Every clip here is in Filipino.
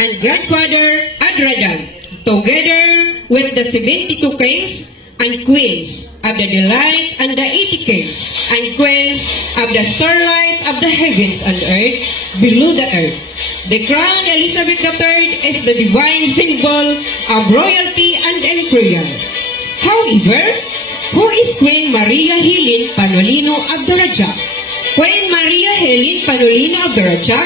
and grandfather Adradan, together with the 72 kings and queens of the delight and the 80 kings and queens of the starlight of the heavens and earth below the earth. The crown Elizabeth III is the divine symbol of royalty and imperial. However, who is Queen Maria Helen Panolino of Daraja? Queen Maria Helen Panolino of Daraja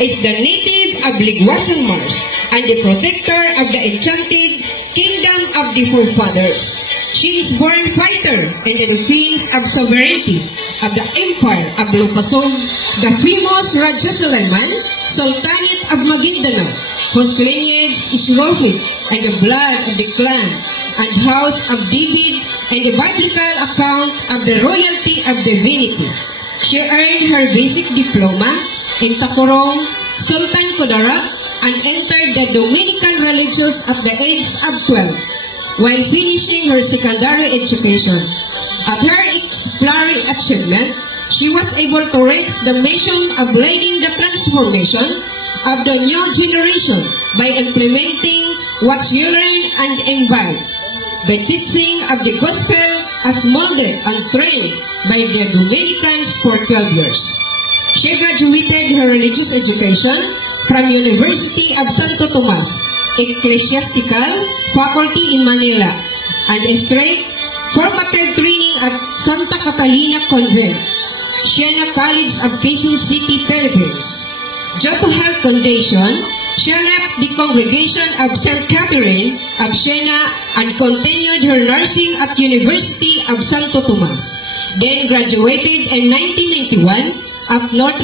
is the native of Ligwasan Mars and the protector of the enchanted kingdom of the forefathers. She is born fighter in the defense of sovereignty of the empire of Lupasong, the famous Raja Sulaiman, Sultanate of Maguindanao, whose lineage is rooted in the blood of the clan and house of David and the biblical account of the royalty of divinity. She earned her basic diploma in Tacorong, Sultan Kudarat, and entered the Dominican religions at the age of 12, while finishing her secondary education. At her exemplary achievement, she was able to reach the mission of leading the transformation of the new generation by implementing what she learned and imbibed. The teaching of the gospel as molded and trained by the Dominicans for 12 years. She graduated her religious education from University of Santo Tomas, Ecclesiastical Faculty in Manila, and straight formative training at Santa Catalina Convent, Siena College of Quezon City, Philippines. Due to health condition, she left the congregation of St. Catherine of Siena and continued her nursing at University of Santo Tomas, then graduated in 1991 at Notre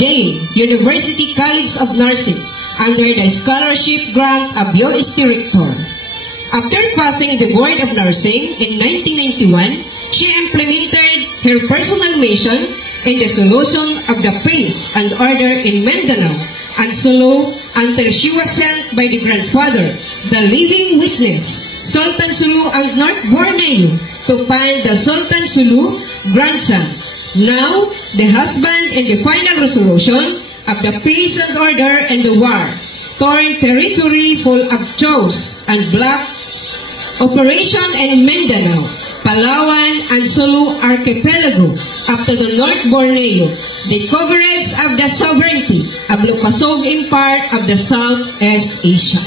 Dame University College of Nursing under the scholarship grant of U.S. Director. After passing the Board of Nursing in 1991, she implemented her personal mission in the solution of the peace and order in Mindanao and Sulu until she was sent by the grandfather, the living witness, Sultan Sulu of North Borneo, to find the Sultan Sulu grandson, now the husband in the final resolution of the peace and order in the war-torn territory full of chaos and black operation in Mindanao, Palawan, and Sulu archipelago up to the North Borneo, the coverage of the sovereignty of Lupasong Empire of the Southeast Asia.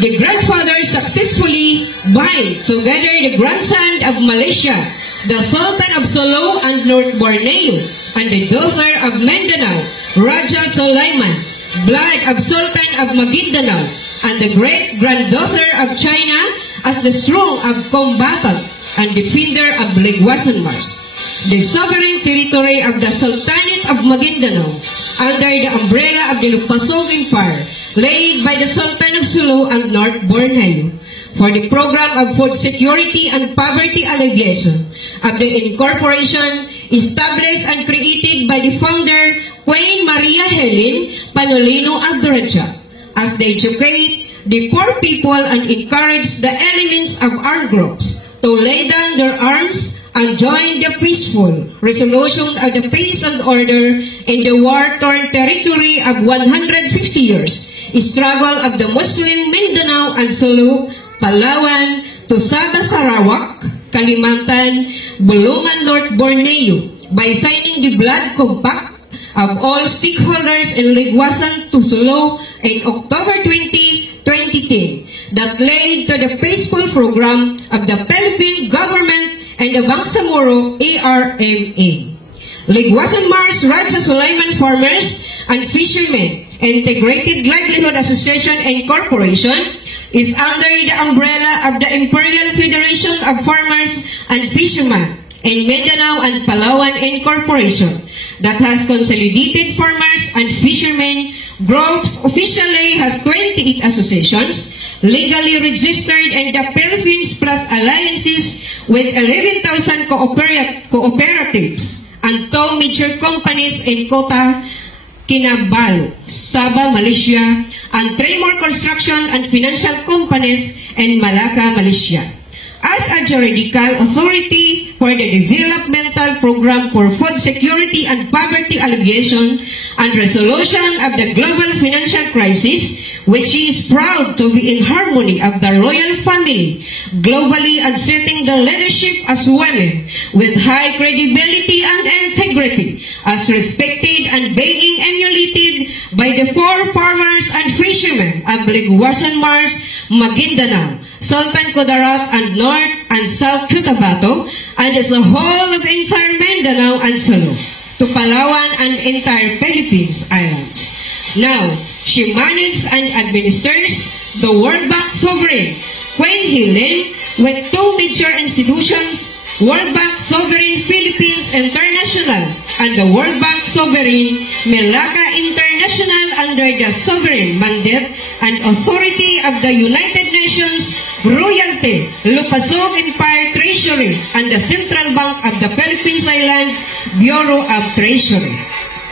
The grandfather successfully bind together the grandson of Malaysia, the Sultan of Sulu and North Borneo, and the daughter of Mindanao, Raja Sulaiman, blood of Sultan of Maguindanao, and the great-granddaughter of China as the strong of combatant and defender of Ligwasan Mars, the sovereign territory of the Sultanate of Maguindanao, under the umbrella of the Lupasong Empire, laid by the Sultan of Sulu and North Borneo, for the program of food security and poverty alleviation of the incorporation established and created by the founder Queen Maria Helen Panolino of Daraja, as they educate the poor people and encourage the elements of armed groups to lay down their arms and join the peaceful resolution of the peace and order in the war-torn territory of 150 years struggle of the Muslim Mindanao and Sulu, Palawan, to Sabah, Sarawak, Kalimantan, Bulungan, North Borneo by signing the Blood Compact of all stakeholders in Ligwasan to Sulu in October 20, 2010 that led to the peaceful program of the Philippine government and the Bangsamoro ARMA. Ligwasan Mars Raja Sulaiman Farmers and Fishermen Integrated Livelihood Association and Corporation is under the umbrella of the Imperial Federation of Farmers and Fishermen in Mindanao and Palawan Incorporation that has consolidated farmers and fishermen groups, officially has 28 associations, legally registered in the Philippines plus alliances with 11,000 cooperatives and 2 major companies in Kota Kinabalu, Sabah, Malaysia, and 3 more construction and financial companies in Malacca, Malaysia. as a juridical authority for the developmental program for food security and poverty alleviation and resolution of the global financial crisis, which is proud to be in harmony of the royal family, globally and setting the leadership as women with high credibility and integrity, as respected and being emulated by the four farmers and fishermen of Ligwasan Mars, Maguindanao, Sultan Kudarat, and North and South Cotabato, and as a whole of entire Mindanao and Sulu, to Palawan and entire Philippines Islands. Now, she manages and administers the World Bank Sovereign Queen Helen with two major institutions, World Bank Sovereign Philippines International and the World Bank Sovereign Melaka International under the sovereign mandate and authority of the United Nations Royalty, Lupasog Empire Treasury, and the Central Bank of the Philippines Island Bureau of Treasury.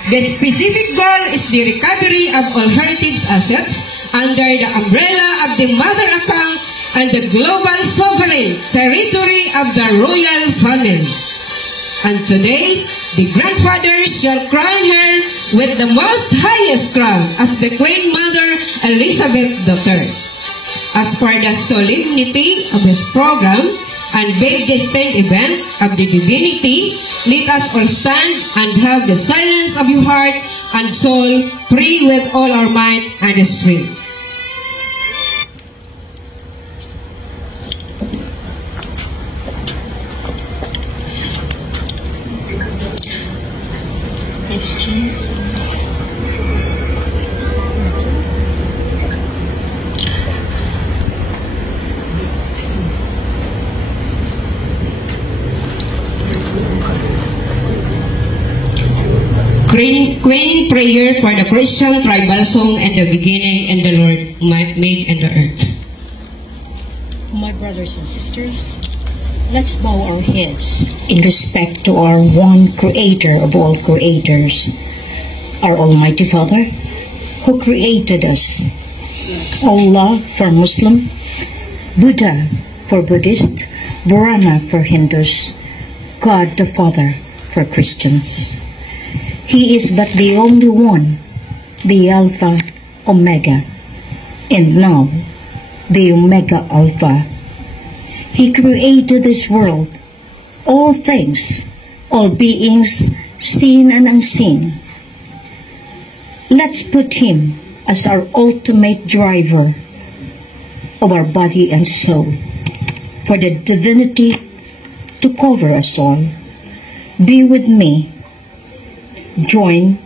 The specific goal is the recovery of all heritage assets under the umbrella of the mother account and the global sovereign territory of the royal family. And today, the grandfathers shall crown her with the most highest crown as the Queen Mother Elizabeth III. As for the solemnity of this program and big destined event of the divinity, let us all stand and have the silence of your heart and soul, pray with all our might and strength. Queen prayer for the Christian tribal song and the beginning and the Lord made in the earth. My brothers and sisters, let's bow our heads in respect to our one Creator of all creators, our Almighty Father, who created us. Allah for Muslim, Buddha for Buddhist, Brahma for Hindus, God the Father for Christians. He is but the only one, the Alpha, Omega, and now the Omega Alpha. He created this world, all things, all beings, seen and unseen. Let's put Him as our ultimate driver of our body and soul, for the divinity to cover us all. Be with me. Join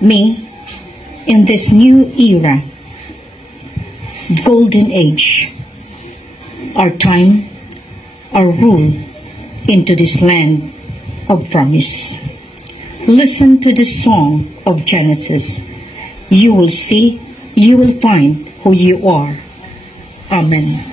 me in this new era, golden age, our time, our rule into this land of promise. Listen to the song of Genesis. You will see, you will find who you are. Amen.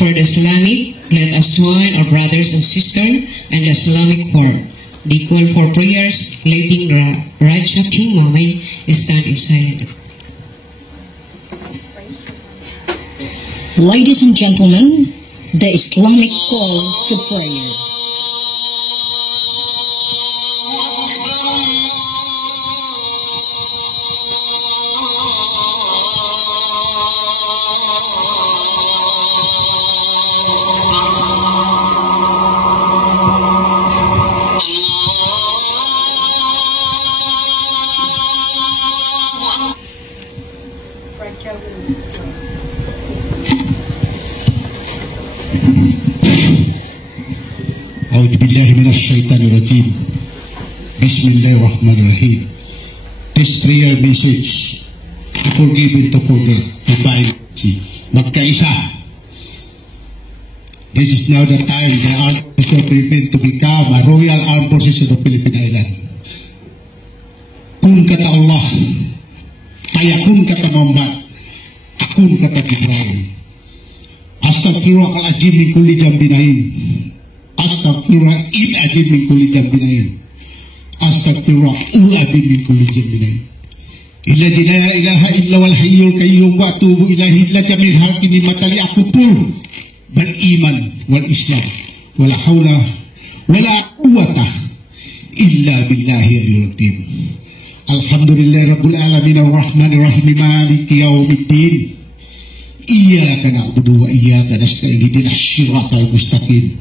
for the Islamic, let us join our brothers and sisters and the Islamic choir. The call for prayers, leading Raja King Mohammed, stand in silence. Ladies and gentlemen, the Islamic call to prayer. Bismillahirrahmanirrahim. Bismillahirrahmanirrahim. This prayer message, to forgive and to forget, to bind, magkaisa. This is now the time the armed forces of Philippines to become a Royal Armed Forces of the Philippine Island. Kun kata Allah, kaya kun kata Muhammad, akun kata Ibrahim. Astaghfirullahaladzim min kulli jambinain. Astaghfirullah in ajin min kulli jambinain. Astaghfirullah ul abin min kulli jambinain. Illadhi la ilaha illa wal hayyul qayyum wa atubu ilahi illa jamil hakini matali aku pur bal iman wal islam wala hawla wala quwata illa billahi al-azim. Alhamdulillah rabbil alamin arrahmanir rahim maliki yaumiddin. Iyyaka na'budu wa iyyaka nasta'in ihdinas siratal mustaqim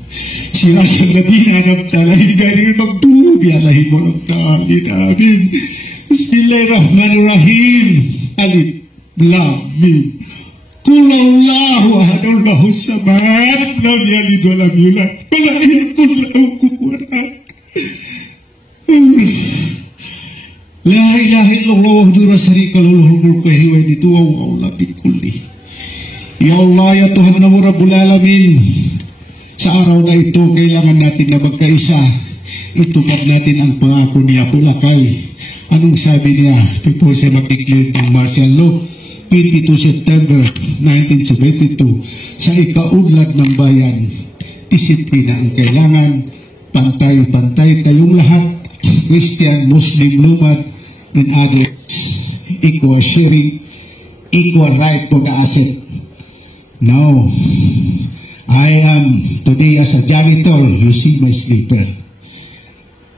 siratal ladzina an'amta 'alaihim ghairil maghdubi 'alaihim waladdallin amin. Bismillahirrahmanirrahim. Alif lam mim. Qul huwallahu ahad Allahus samad lam yalid wa lam yulad wa lam yakul lahu kufuwan ahad. La ilaha illallah wahdahu la syarika lahu lahul mulku wa huwa yuhyi wa yumiitu bi kulli. Ya Allah, ya Tuhan namu Rabbul Alamin, sa araw na ito, kailangan natin na magkaisa. Itupad natin ang pangako niya, Pulakay. Anong sabi niya before siya mag-declare ng martial law? 22 September 1972, sa ikaunlad ng bayan, disiplina ang kailangan, pantay-pantay tayong lahat, Christian, Muslim, lumad, and others, equal sharing, equal right for the asset. Now, I am today as a janitor, you see my sleeper.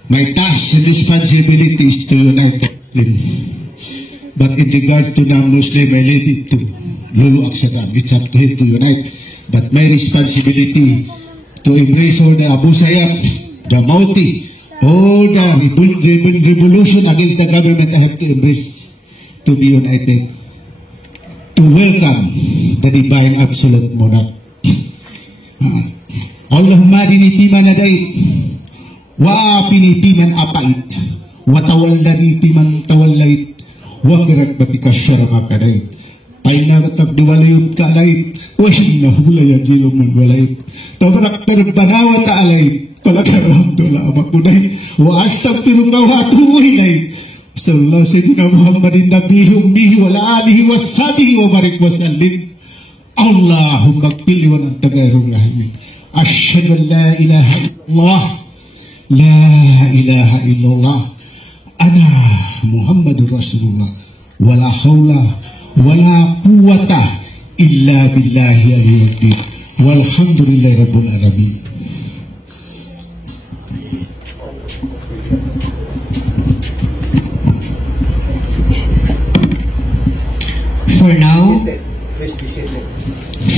My task and responsibility is to unite the Muslim. But in regards to non-Muslim, I leave it to Lulu Aksagan. It's up to him to unite. But my responsibility to embrace all the Abu Sayyaf, the Mauti, all the revolution against the government, I have to embrace to be united. To welcome the divine absolute monarch. Allahumma dini piman adait, wa apini piman apait, wa tawallani piman tawallait, wa kirakbatika syarama kadait. Aina tetap diwalayut ka alait, wa innahu la yajilu min walait. Tabrak tarbana wa ta'alait, palakaramdula amakunait, wa astaghfirullah wa atubu ilait. Sallallahu sayyidina Muhammadin nabiyyi ummihi wa alihi wa sahbihi wa barik wa sallim. Allahumma qbil wa anta ghairur rahim. Asyhadu an la ilaha illallah, la ilaha illallah, ana Muhammadur Rasulullah, wa la haula wa la quwwata illa billahi al-aliyyil azim. Walhamdulillahi rabbil alamin.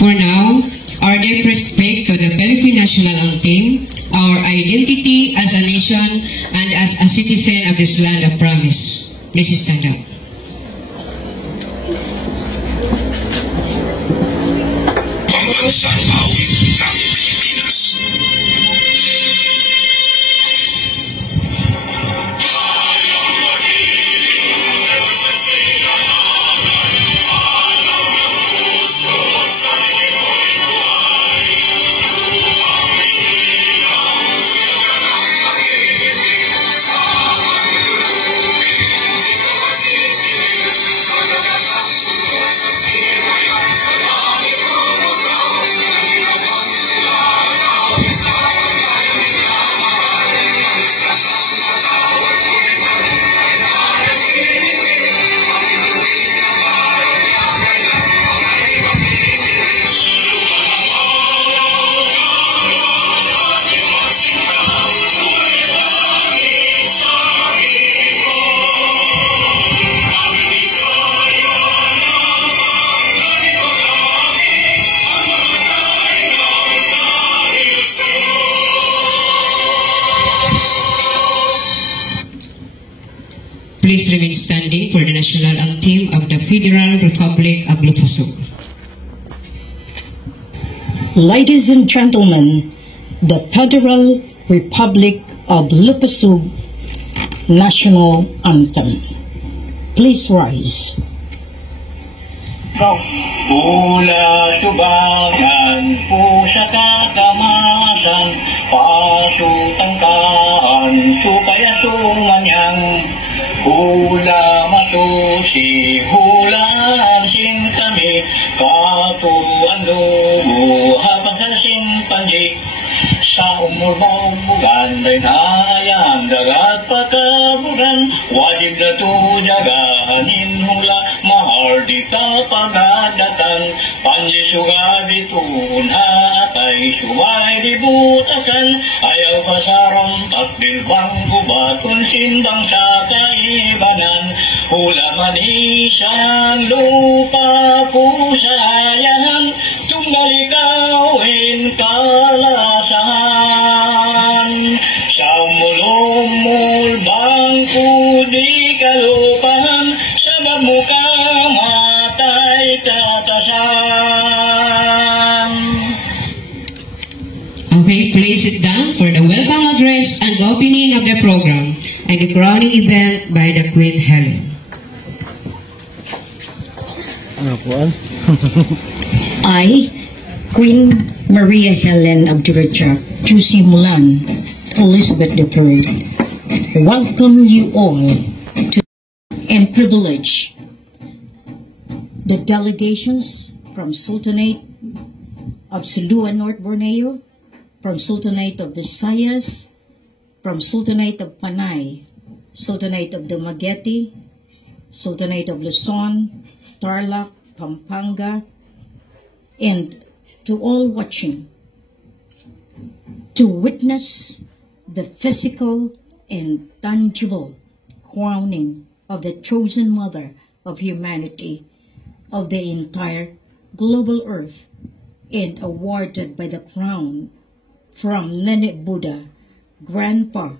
For now, our deep respect to the Philippine national anthem, our identity as a nation and as a citizen of this land of promise. Please stand up. Please remain standing for the national anthem of the Federal Republic of Lupasug. Ladies and gentlemen, the Federal Republic of Lupasug National Anthem. Please rise. Pula subangan po sa katamasan, pasutangkaan, sukaya sumanyang, hula masusi, hula sintami, katuan dugo, habang sa simpanji, sa umurbaw-bugan, ay naayang dagat pagkabugan, wajib na tujagahanin hula, mahal di ka pagadatan, panjisuga ditun atay, subay di butasan, ayaw pasarong takdilbang gubatun, simbang sa kaibanan, hula manisan, lupa pusayanan, tumbalikawin kalasan. Sa mulumul bangku di kalupahan, sa mamuka matay katasan. Okay, please sit down for the welcome address and opening of the program and the crowning event by the Queen Helen. I, Queen Maria Helen of Durajak, Juicy Mulan, Elizabeth III, welcome you all to and privilege the delegations from Sultanate of Sulu and North Borneo, from Sultanate of Visayas, from Sultanate of Panay, Sultanate of Dumaguete, Sultanate of Luzon, Tarlac, Pampanga, and to all watching to witness the physical and tangible crowning of the chosen mother of humanity, of the entire global earth, and awarded by the crown from Nene Buddha, Grandpa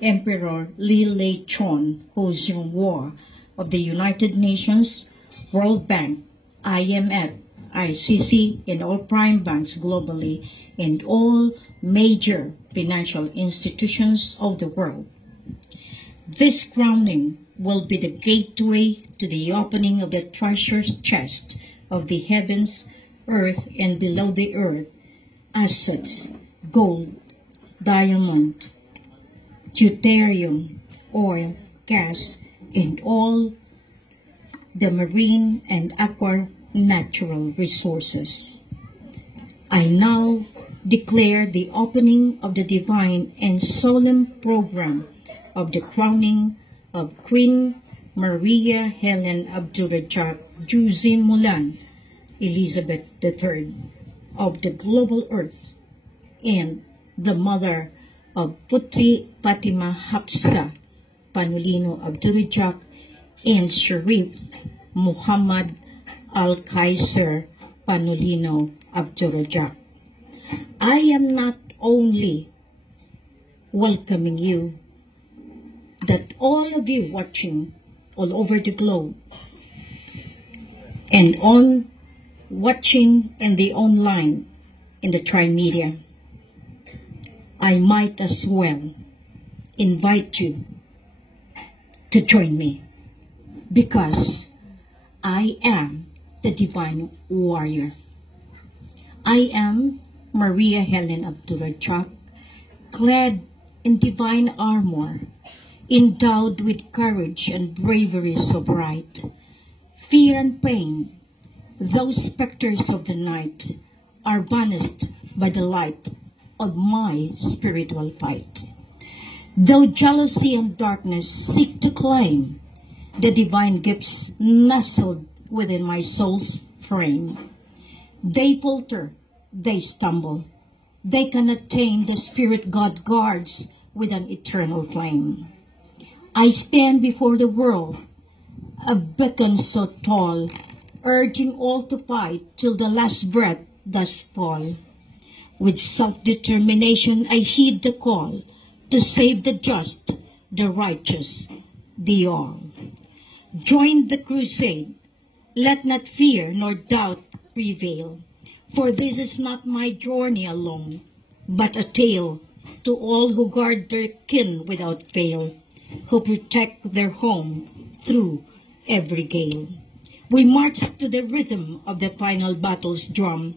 Emperor Li Lei Chon, Hozong War of the United Nations, World Bank, IMF, ICC, and all prime banks globally, and all major financial institutions of the world. This crowning will be the gateway to the opening of the treasures chest of the heavens, earth, and below the earth, assets, gold, diamond, deuterium, oil, gas, and all the marine and aqua natural resources. I now declare the opening of the divine and solemn program of the crowning of Queen Maria Helen Abdurrahman Juicy Mulan, Elizabeth III, of the global earth, and the mother of Putri Fatima Hafsa Panulino Abdurrahman and Sharif Muhammad Al-Kaiser Panulino Abdurrahman. I am not only welcoming you, that all of you watching all over the globe and on watching in the online in the Tri-Media, I might as well invite you to join me, because I am the divine warrior. I am Maria Helen Abdurrahman, clad in divine armor, endowed with courage and bravery so bright. Fear and pain, those specters of the night, are banished by the light of my spiritual fight. Though jealousy and darkness seek to claim the divine gifts nestled within my soul's frame, they falter, they stumble, they cannot tame the spirit God guards with an eternal flame. I stand before the world, a beacon so tall, urging all to fight till the last breath does fall. With self-determination I heed the call to save the just, the righteous, the young. Join the crusade. Let not fear nor doubt prevail. For this is not my journey alone, but a tale to all who guard their kin without fail, who protect their home through every gale. We march to the rhythm of the final battle's drum,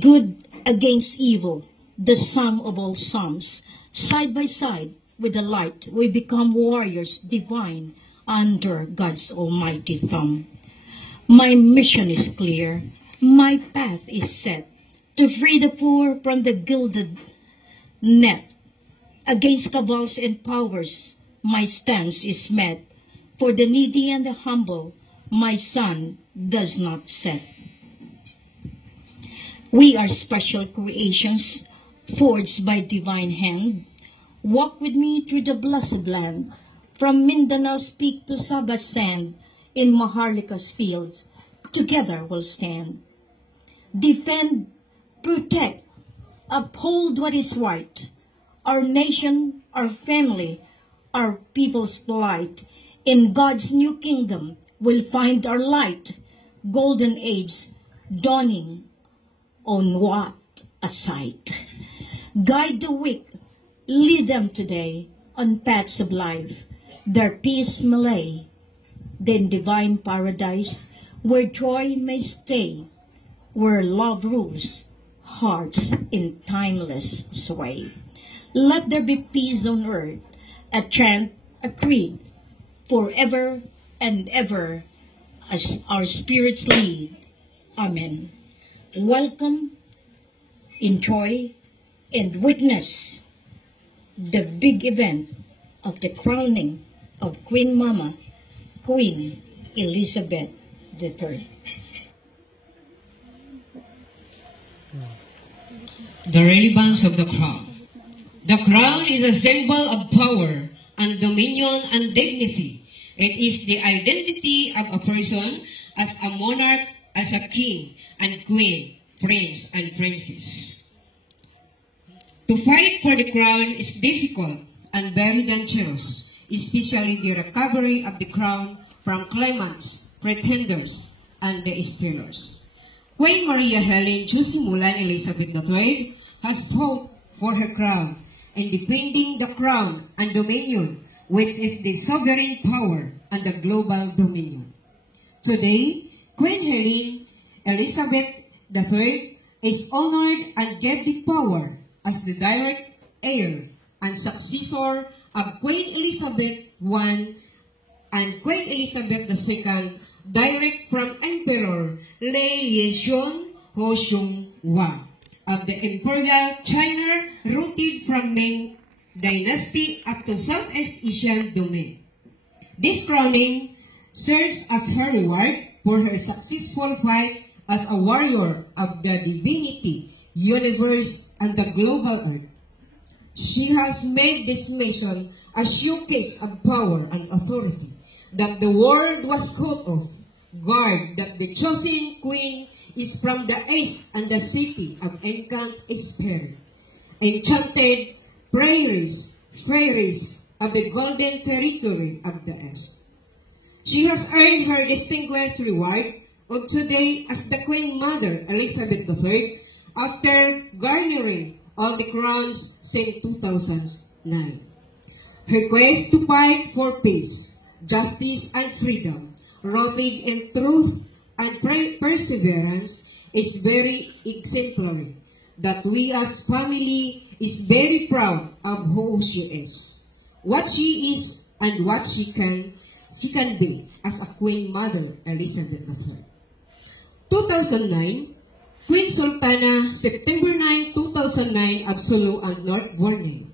good against evil, the sum of all sums. Side by side with the light, we become warriors divine under God's almighty thumb. My mission is clear, my path is set, to free the poor from the gilded net. Against cabals and powers, my stance is met. For the needy and the humble, my sun does not set. We are special creations, forged by divine hand. Walk with me through the blessed land, from Mindanao's peak to Sabah's sand. In Maharlika's fields, together we'll stand. Defend, protect, uphold what is right. Our nation, our family, our people's plight. In God's new kingdom, we'll find our light. Golden age dawning on what a sight. Guide the weak, lead them today on paths of life. Their peace may lay, then divine paradise, where joy may stay, where love rules hearts in timeless sway. Let there be peace on earth, a chant, a creed, forever and ever, as our spirits lead. Amen. Welcome, enjoy, and witness the big event of the crowning of Queen Mama, Queen Elizabeth III. The relevance of the crown. The crown is a symbol of power and dominion and dignity. It is the identity of a person as a monarch, as a king and queen, prince and princess. To fight for the crown is difficult and very dangerous, especially the recovery of the crown from claimants, pretenders, and the stealers. Queen Maria Helen Jusimulan Elizabeth III has fought for her crown and defending the crown and dominion, which is the sovereign power and the global dominion. Today, Queen Helen Elizabeth III is honored and gave the power as the direct heir and successor of Queen Elizabeth I and Queen Elizabeth II, direct from Emperor Lei Yeshun Ho Shung Wa of the Imperial China, rooted from Ming Dynasty up to Southeast Asian domain. This crowning serves as her reward for her successful fight as a warrior of the divinity, universe, and the global earth. She has made this mission a showcase of power and authority that the world was caught of. Guard that the chosen queen is from the east and the city of enchanted fairies of the golden territory of the east. She has earned her distinguished reward of today as the Queen Mother Elizabeth III after garnering all the crowns since 2009. Her quest to fight for peace, justice, and freedom, rooted in truth and perseverance, is very exemplary, that we as family is very proud of who she is, what she is, and what she can be as a Queen Mother Elizabeth III. 2009, Queen Sultana, September 9, 2009, of Sulu and North Borneo.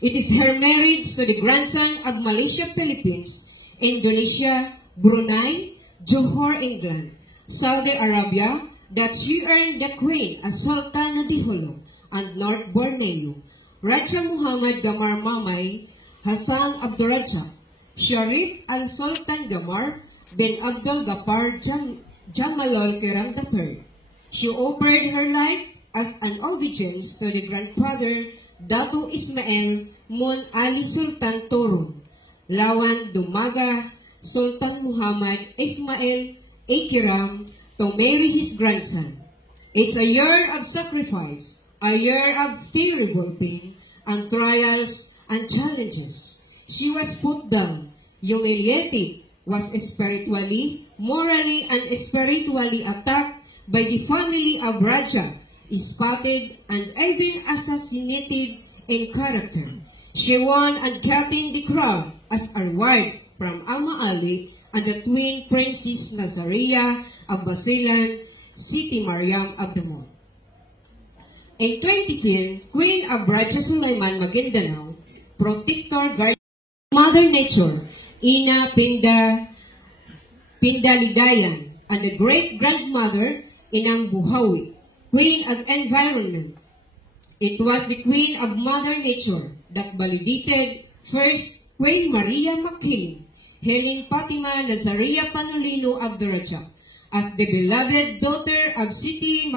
It is her marriage to the grandson of Malaysia, Philippines, Indonesia, Brunei, Johor, England, Saudi Arabia, that she earned the Queen as Sultana di Hulu and North Borneo, Raja Muhammad Gamar Mamay, Hassan Abdurrahman, Sharif al-Sultan Gamar bin Abdul Ghaffar Jamalul Kiram III. She offered her life as an obedience to the grandfather, Datu Ismail Mun Ali Sultan Turun, Lawan Dumaga, Sultan Muhammad Ismail Ikiram to marry his grandson. It's a year of sacrifice, a year of terrible pain and trials and challenges. She was put down, humiliated, was spiritually, morally, and spiritually attacked by the family of Raja, spotted and even assassinated in character. She won and getting the crown as a reward from Ama Ali and the twin Princess Nazaria of Basilan, Siti Mariam of the Mall. In 2010, Queen of Raja Sulaiman Maguindanao, Protector Guardian Mother Nature, Ina Pindalidayan, and the great-grandmother, Inang Buhawi, Queen of Environment. It was the Queen of Mother Nature that validated first Queen Maria Makiling, hailing Fatima Nazaria Panolino of the Raja, as the beloved daughter of Siti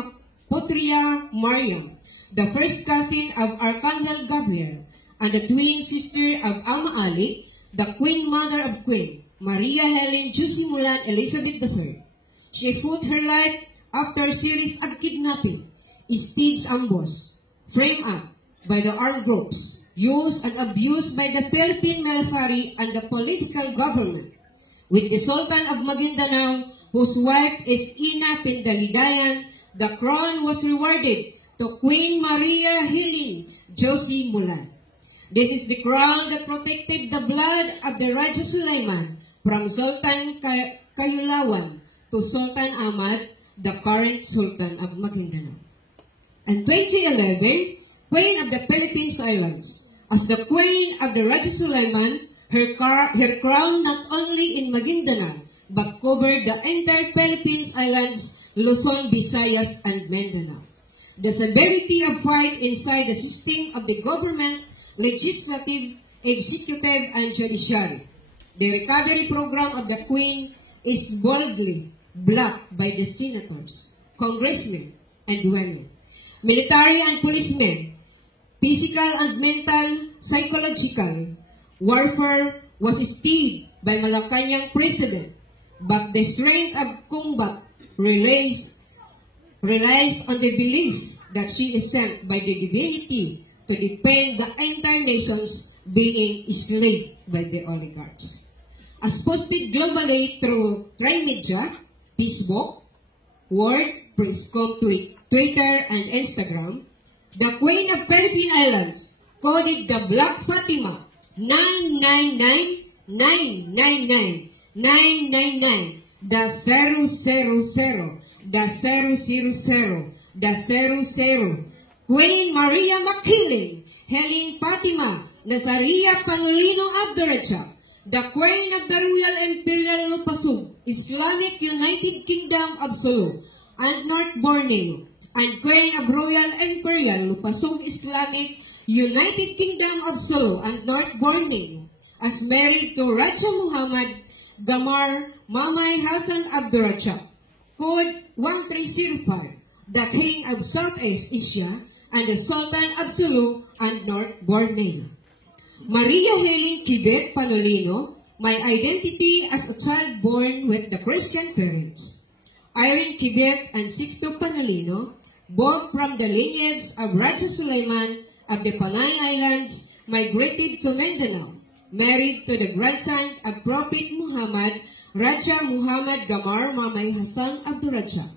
Putria Mariam, the first cousin of Archangel Gabriel, and the twin sister of Ama Ali, the Queen Mother of Queen Maria Helen Jusimulan Elizabeth III. She fought her life after a series of kidnapping, staged ambush, framed up by the armed groups, used and abused by the Philippine military and the political government. With the Sultan of Maguindanao, whose wife is Ina Pindalidayan, the crown was rewarded to Queen Maria Helen Josie Mulan. This is the crown that protected the blood of the Raja Sulaiman from Sultan Kayulawan to Sultan Ahmad, the current Sultan of Maguindanao. In 2011, Queen of the Philippines Islands. As the Queen of the Raja Sulaiman, her crown not only in Maguindanao, but covered the entire Philippines Islands, Luzon, Visayas, and Mindanao. The severity of fight inside the system of the government, legislative, executive, and judiciary. The recovery program of the Queen is boldly blocked by the senators, congressmen, and women, military and policemen. Physical and mental, psychological warfare was staged by Malacanang President, but the strength of combat relies on the belief that she is sent by the divinity to defend the entire nations being enslaved by the oligarchs. As posted globally through Trimedia, Facebook, Word, Presscom, Twitter, and Instagram, the Queen of Philippine Islands coded the Black Fatima 999, the 000, the 000, the 00. Queen Maria Makiling, hailing Fatima Nazaria Panolino of the Raja, the Queen of the Royal Imperial Lupasug, Islamic United Kingdom of Sulu and North Borneo, and Queen of Royal Imperial Lupasug Islamic United Kingdom of Sulu and North Borneo, as married to Raja Muhammad Gamar Mamay Hassan Abdul Raja, Code 1305, the King of Southeast Asia and the Sultan of Sulu and North Borneo. Maria Helen Kibet Panolino, my identity as a child born with the Christian parents. Irene Kibet and Sixto Panolino, both from the lineage of Raja Sulaiman of the Panay Islands, migrated to Mindanao, married to the grandson of Prophet Muhammad, Raja Muhammad Gamar Mamay Hassan Abdul Raja,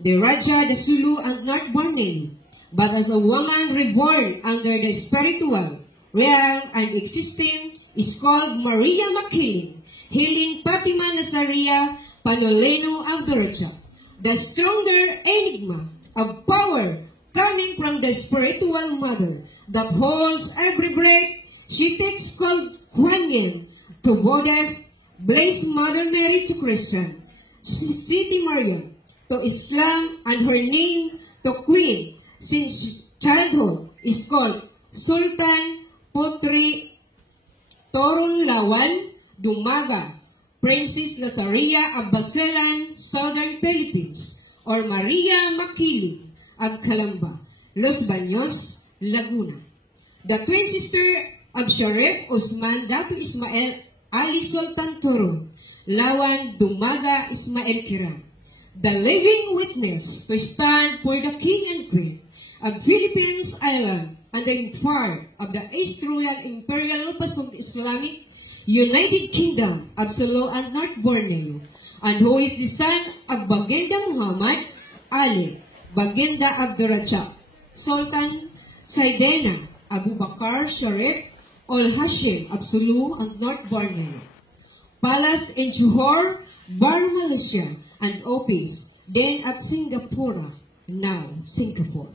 the Raja the Sulu and North Borneo, but as a woman reborn under the spiritual, real, and existing, is called Maria Makiling, hailing Fatima Nazaria Panolino Abdul Raja, the stronger enigma of power coming from the spiritual mother that holds every breath she takes, called Kuan Yin to Buddhist, Blessed Mother Mary to Christian, Siti Mariam to Islam, and her name to Queen since childhood is called Sultan Putri Torun Lawan Dumaga, Princess Nazaria of Basilan, Southern Philippines, or Maria Makiling of Calamba, Los Baños, Laguna. The twin sister of Sharif Usman Datu Ismail Ali Sultan Turun, Lawan Dumaga Ismail Kira, the living witness to stand for the King and Queen of Philippines Island and the empire of the East Royal Imperial Lupasong Islamic United Kingdom of Sulu and North Borneo, and who is the son of Baginda Muhammad Ali, Baginda Abdul Razak, Sultan Saidina Abu Bakar Sharif Al Hashim of Sulu and North Borneo. Palace in Johor, Bar Malaysia, and office then at Singapore, now Singapore.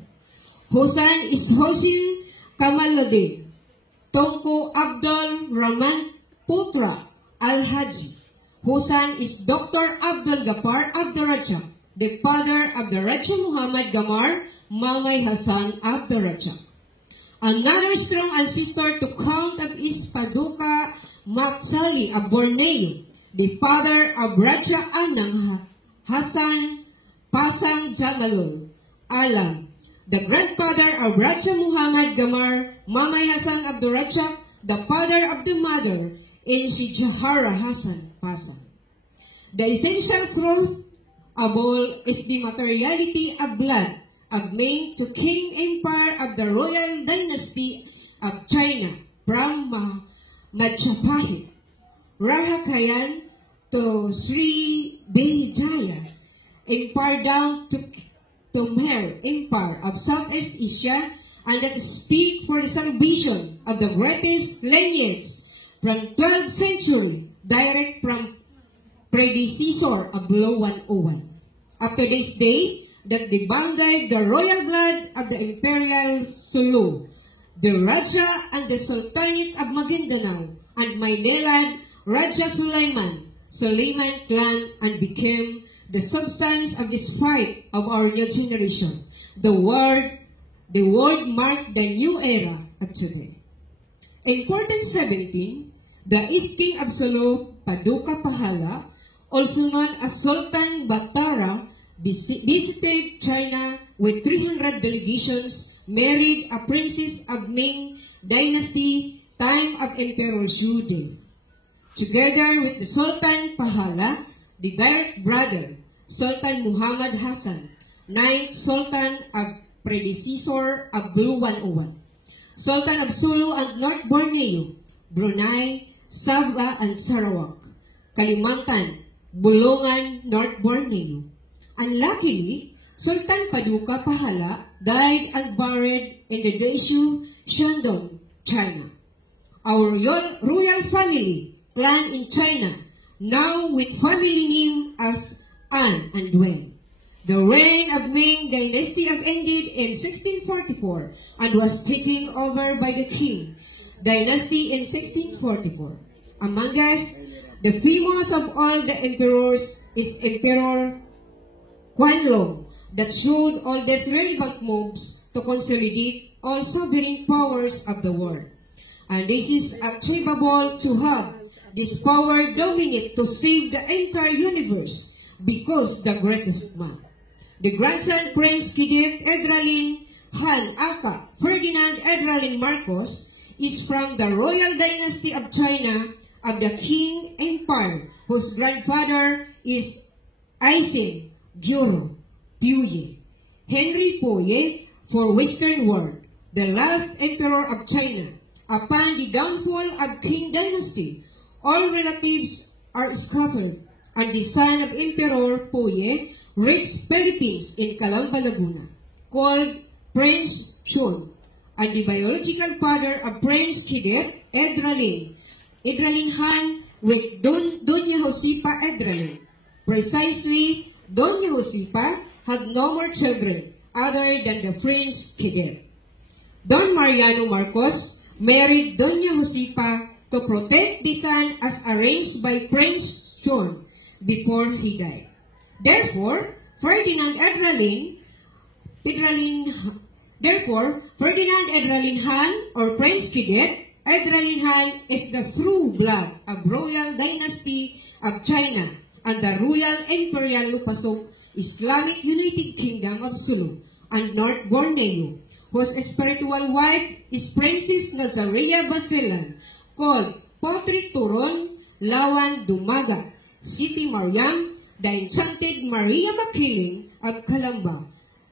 Hosan is Hosin Kamaluddin, Tongko Abdul Rahman Putra Al-Haji. Hosan is Dr. Abdul Ghaffar Abdul Razak, the father of the Raja Muhammad Gamar Mamay Hasan Abdul Razak. Another strong ancestor to Count of East Paduka Maksali of Borneo, the father of Raja Anang Hasan Pasang Jamalul Alam, the grandfather of Raja Muhammad Gamar Mamay Hasan Abdul Razak, the father of the mother Insi Jahara Hasan Pasang. The essential truth of all is the materiality of blood of Ming to King Empire of the Royal Dynasty of China from Majapahit, Rahakayan to Sri Vijaya Empire down to Khmer Empire of Southeast Asia, and that speak for the salvation of the greatest lineage from 12th century, direct from predecessor of Law 101. After this day, that debanded the royal blood of the Imperial Sulu, the Raja and the Sultanate of Maguindanao, and Maynilad Raja Sulaiman clan, and became the substance of this fight of our new generation. The word marked the new era of today. In 1417, the East King of Sulu, Paduka Pahala, also known as Sultan Batara, visited China with 300 delegations, married a princess of Ming Dynasty, time of Emperor Xu Di. Together with the Sultan Pahala, the direct brother, Sultan Muhammad Hasan, 9th Sultan of predecessor of Blue 101, Sultan of Sulu and North Borneo, Brunei, Sabah and Sarawak, Kalimantan, Bulungan, North Borneo. Unluckily, Sultan Paduka Pahala died and buried in the Daishu, Shandong, China. Our royal family, clan in China, now with family name as An and Wen. The reign of Ming Dynasty ended in 1644 and was taken over by the Qing Dynasty in 1644. Among us, the famous of all the emperors is Emperor Qianlong, that showed all these relevant moves to consolidate all sovereign powers of the world. And this is achievable to have this power dominate to save the entire universe, because the greatest man, the grandson Prince Kidit Edralin Han Aka Ferdinand Edralin Marcos, is from the royal dynasty of China of the Qing Empire, whose grandfather is Aisin Gyoro Puyi, Henry Puyi for Western world, the last emperor of China. Upon the downfall of Qing Dynasty, all relatives are scattered, and the son of Emperor Puyi reached Philippines in Calamba, Laguna, called Prince Shun, and the biological father of Prince Kidit Edralin Han with Doña Josipa Edralin. Precisely, Doña Josipa had no more children other than the Prince Kidit. Don Mariano Marcos married Doña Josipa to protect the son as arranged by Prince Shun before he died. Therefore, Ferdinand Edralin Han or Prince Kidit Edralin Han is the true blood of royal dynasty of China and the Royal Imperial Lupasong Islamic United Kingdom of Sulu and North Borneo, whose spiritual wife is Princess Nazaria Basilan, called Potri Turun Lawan Dumaga, City Mariam, The Enchanted Maria Makiling at Calamba,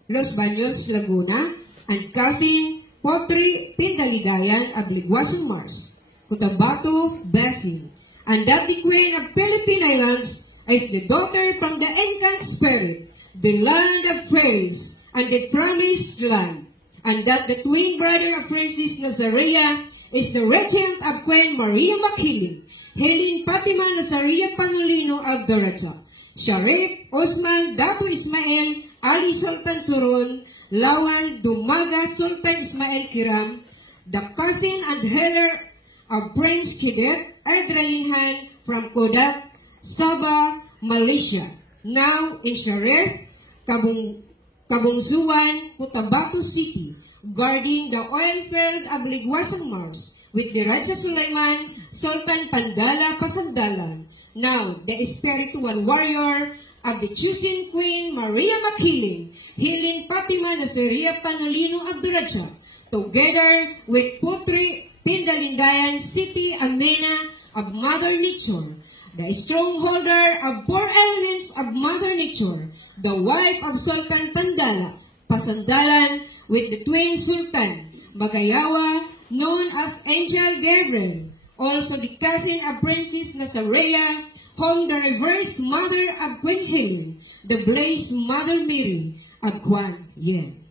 Los Baños, Laguna, and cousin Potri Pindaligayan of Ligwasan Mars, Cotabato, Basin, and that the Queen of Philippine Islands is the daughter from the Incan Spirit, the land of praise, and the promised land, and that the twin brother of Princess Nazarea is the regent of Queen Maria Makiling, Helen Fatima Nazaria Panulino of Daraja, Sharif Osman Datu Ismail Ali Sultan Turun, Lawan Dumaga Sultan Ismail Kiram, the cousin and heir of Prince Kidet Edrainhan from Kodak, Sabah, Malaysia, now in Sharif, Kabungsuan, Cotabato City, guarding the oil field of Ligwasan Mars with the Raja Sulaiman, Sultan Pandala Pasandalan, now the spiritual warrior of the chosen Queen Maria Makiling, Helen Fatima Nazaria Panulino of Daraja, together with Putri Pindalingayan City Amena of Mother Nature, the strongholder of 4 elements of Mother Nature, the wife of Sultan Pandala, Pasandalan with the twin Sultan, Magayawa, known as Angel Gabriel, also the cousin of Princess Nazarea, whom the reversed mother of Queen Helen, the blessed Mother Mary of Kuan Yin.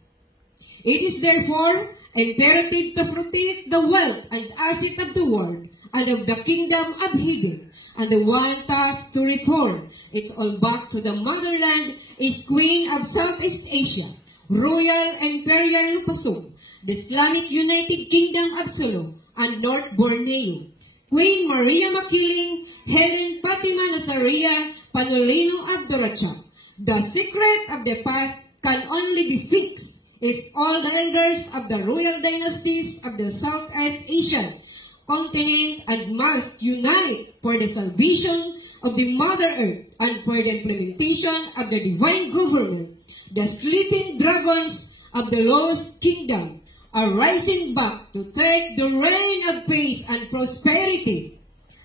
It is therefore imperative to protect the wealth and asset of the world and of the kingdom of heaven, and the one task to reform it all back to the motherland is Queen of Southeast Asia, Royal Imperial Lupasong, the Islamic United Kingdom of Sulu, and North Borneo, Queen Maria Makiling, Helen Fatima Nazaria Panulino of Daraja. The secret of the past can only be fixed if all the elders of the royal dynasties of the Southeast Asian continent and must unite for the salvation of the Mother Earth and for the implementation of the divine government. The sleeping dragons of the lost kingdom are rising back to take the reign of peace and prosperity.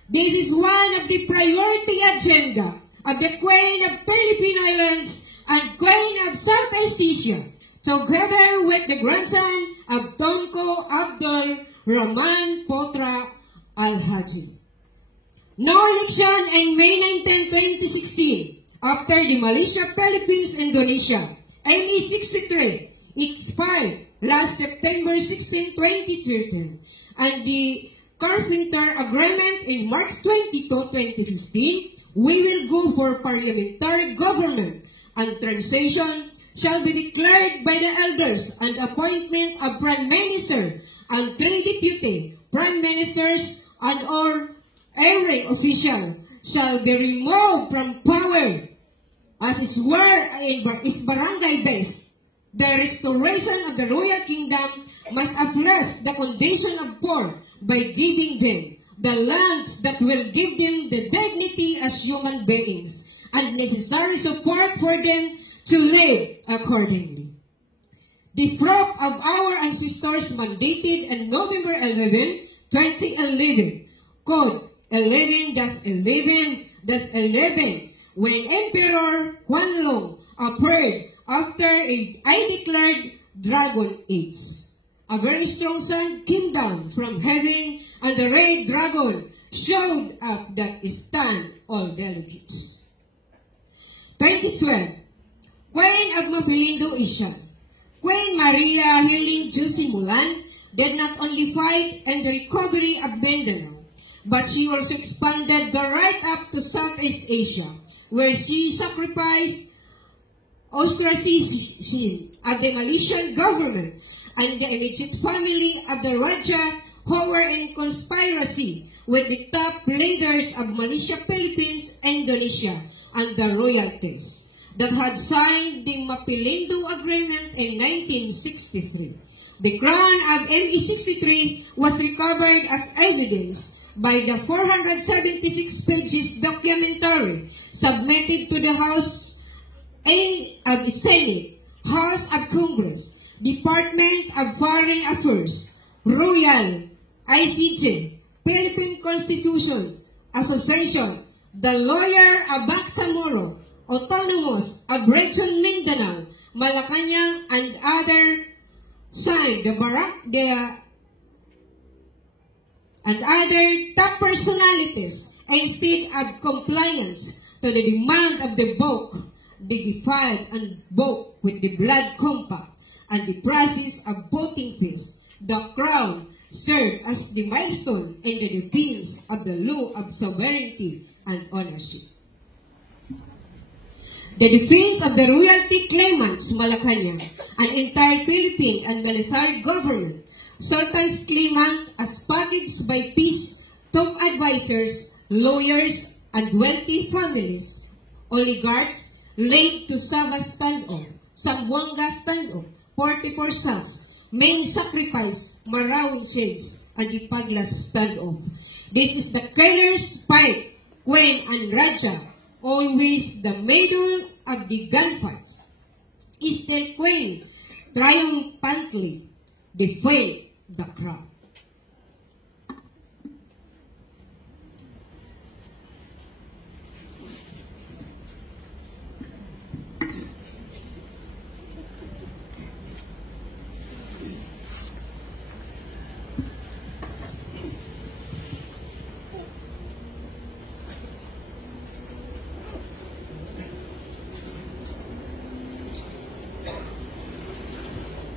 This is one of the priority agenda of the Queen of Philippine Islands and Queen of Southeast Asia, together with the grandson of Tunku Abdul Rahman Potra Al-Haji. No election in May 19, 2016, after the Malaysia-Philippines-Indonesia ME-63 expired last September 16, 2013, and the Carpenter Agreement in March 22, 2015, we will go for parliamentary government, and transition shall be declared by the elders, and appointment of Prime Minister and 3 deputy Prime Ministers and or every official shall be removed from power as is where is barangay based. The restoration of the royal kingdom must uplift the condition of poor by giving them the lands that will give them the dignity as human beings and necessary support for them to live accordingly. The proof of our ancestors mandated in November 11, 2011, Code 11-11-11, when Emperor Huanlong appeared after I declared Dragon Age. A very strong sun came down from heaven, and the red dragon showed up that stand all delegates. 2012, Queen of Mapilindo Asia, Queen Maria Helen Josie Mulan did not only fight in the recovery of Mindanao, but she also expanded the right up to Southeast Asia, where she sacrificed ostracism of the Malaysian government and the immediate family of the Raja, who were in conspiracy with the top leaders of Malaysia, Philippines, Indonesia, and the royalties that had signed the Mapilindo Agreement in 1963. The crown of ME-63 was recovered as evidence by the 476 pages documentary submitted to the House of the Senate, House of Congress, Department of Foreign Affairs, Royal, ICJ, Philippine Constitution, Association, the Lawyer of Bangsamoro, Autonomous of Region Mindanao, Malacanang, and other signed and other top personalities instead of compliance to the demand of the book, they defied and vote with the blood compact and the process of voting fees. The Crown served as the milestone in the defense of the law of sovereignty and ownership. The defense of the royalty claimants, Malacanang, an entire Philippine and military government, Sultan's claimant as packaged by peace, top advisors, lawyers, and wealthy families, oligarchs, laid to Sabah standoff, Zamboanga standoff, 44 South, main sacrifice, Marawi Chase, and the Paglas standoff. This is the killer's fight, Queen and Raja, always the middle of the gunfights. Is the Queen triumphantly defeat the crown.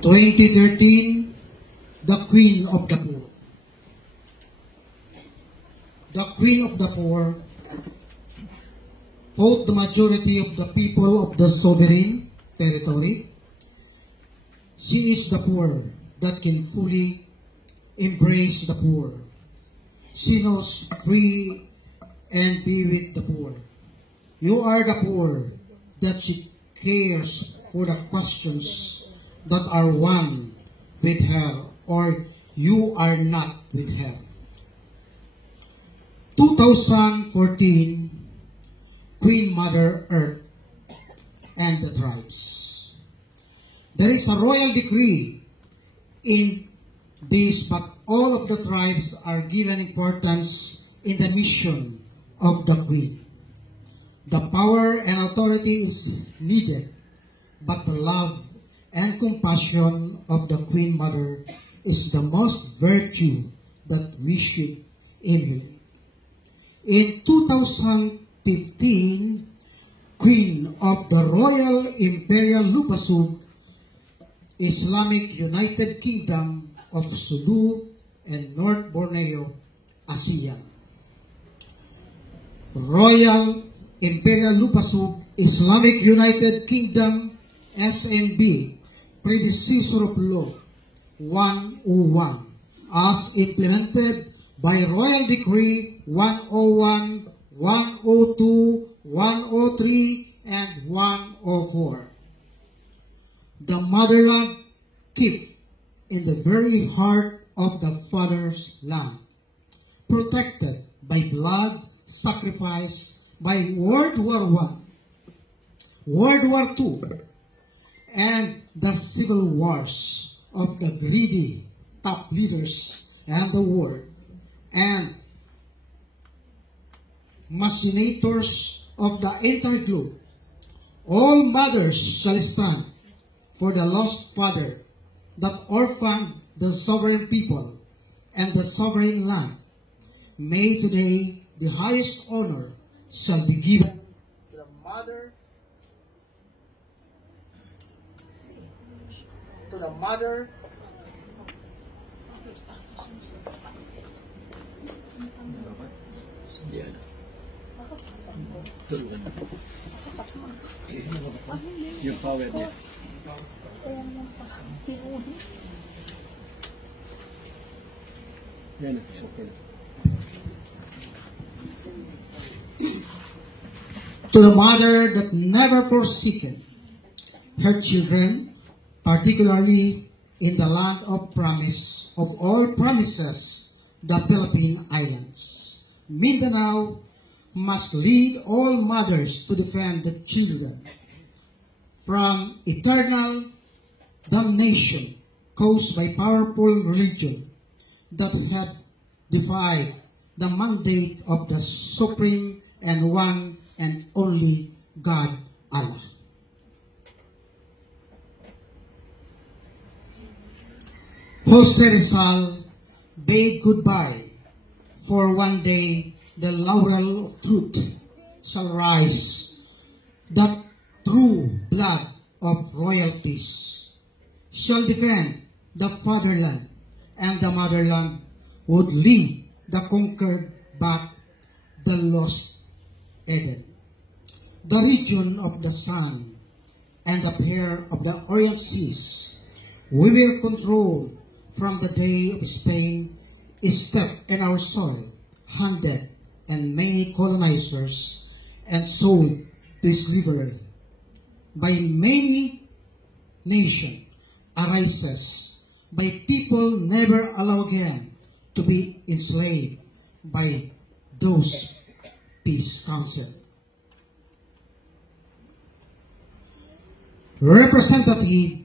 (2013) The Queen of the Poor. The Queen of the Poor fought the majority of the people of the sovereign territory. She is the poor that can fully embrace the poor. She knows free and be with the poor. You are the poor that she cares for the questions that are one with her, or you are not with her. 2014, Queen Mother Earth and the tribes. There is a royal decree in this, but all of the tribes are given importance in the mission of the Queen. The power and authority is needed, but the love and compassion of the Queen Mother is the most virtue that we should emulate. In 2015, Queen of the Royal Imperial Lupasug, Islamic United Kingdom of Sulu and North Borneo, ASEAN. Royal Imperial Lupasug, Islamic United Kingdom, SNB, predecessor of Law 101, as implemented by Royal Decree 101, 102, 103, and 104. The motherland kept in the very heart of the father's land, protected by blood sacrifice by World War I, World War II, and the civil wars of the greedy top leaders and the world, and machinators of the entire globe. All mothers shall stand for the lost father that orphaned the sovereign people and the sovereign land. May today the highest honor shall be given to the mother, that never forsaken her children, particularly in the land of promise, of all promises, the Philippine Islands. Mindanao must lead all mothers to defend the children from eternal damnation caused by powerful religion that have defied the mandate of the supreme and one and only God, Allah. Jose Rizal bade goodbye, for one day the laurel of truth shall rise, that true blood of royalties shall defend the fatherland, and the motherland would lead the conquered back the lost Eden. The region of the sun and the pair of the Orient Seas we will control from the day of Spain is stepped in our soil, handed and many colonizers, and sold to slavery. By many nation arises, by people never allowed again to be enslaved by those peace council. Representative,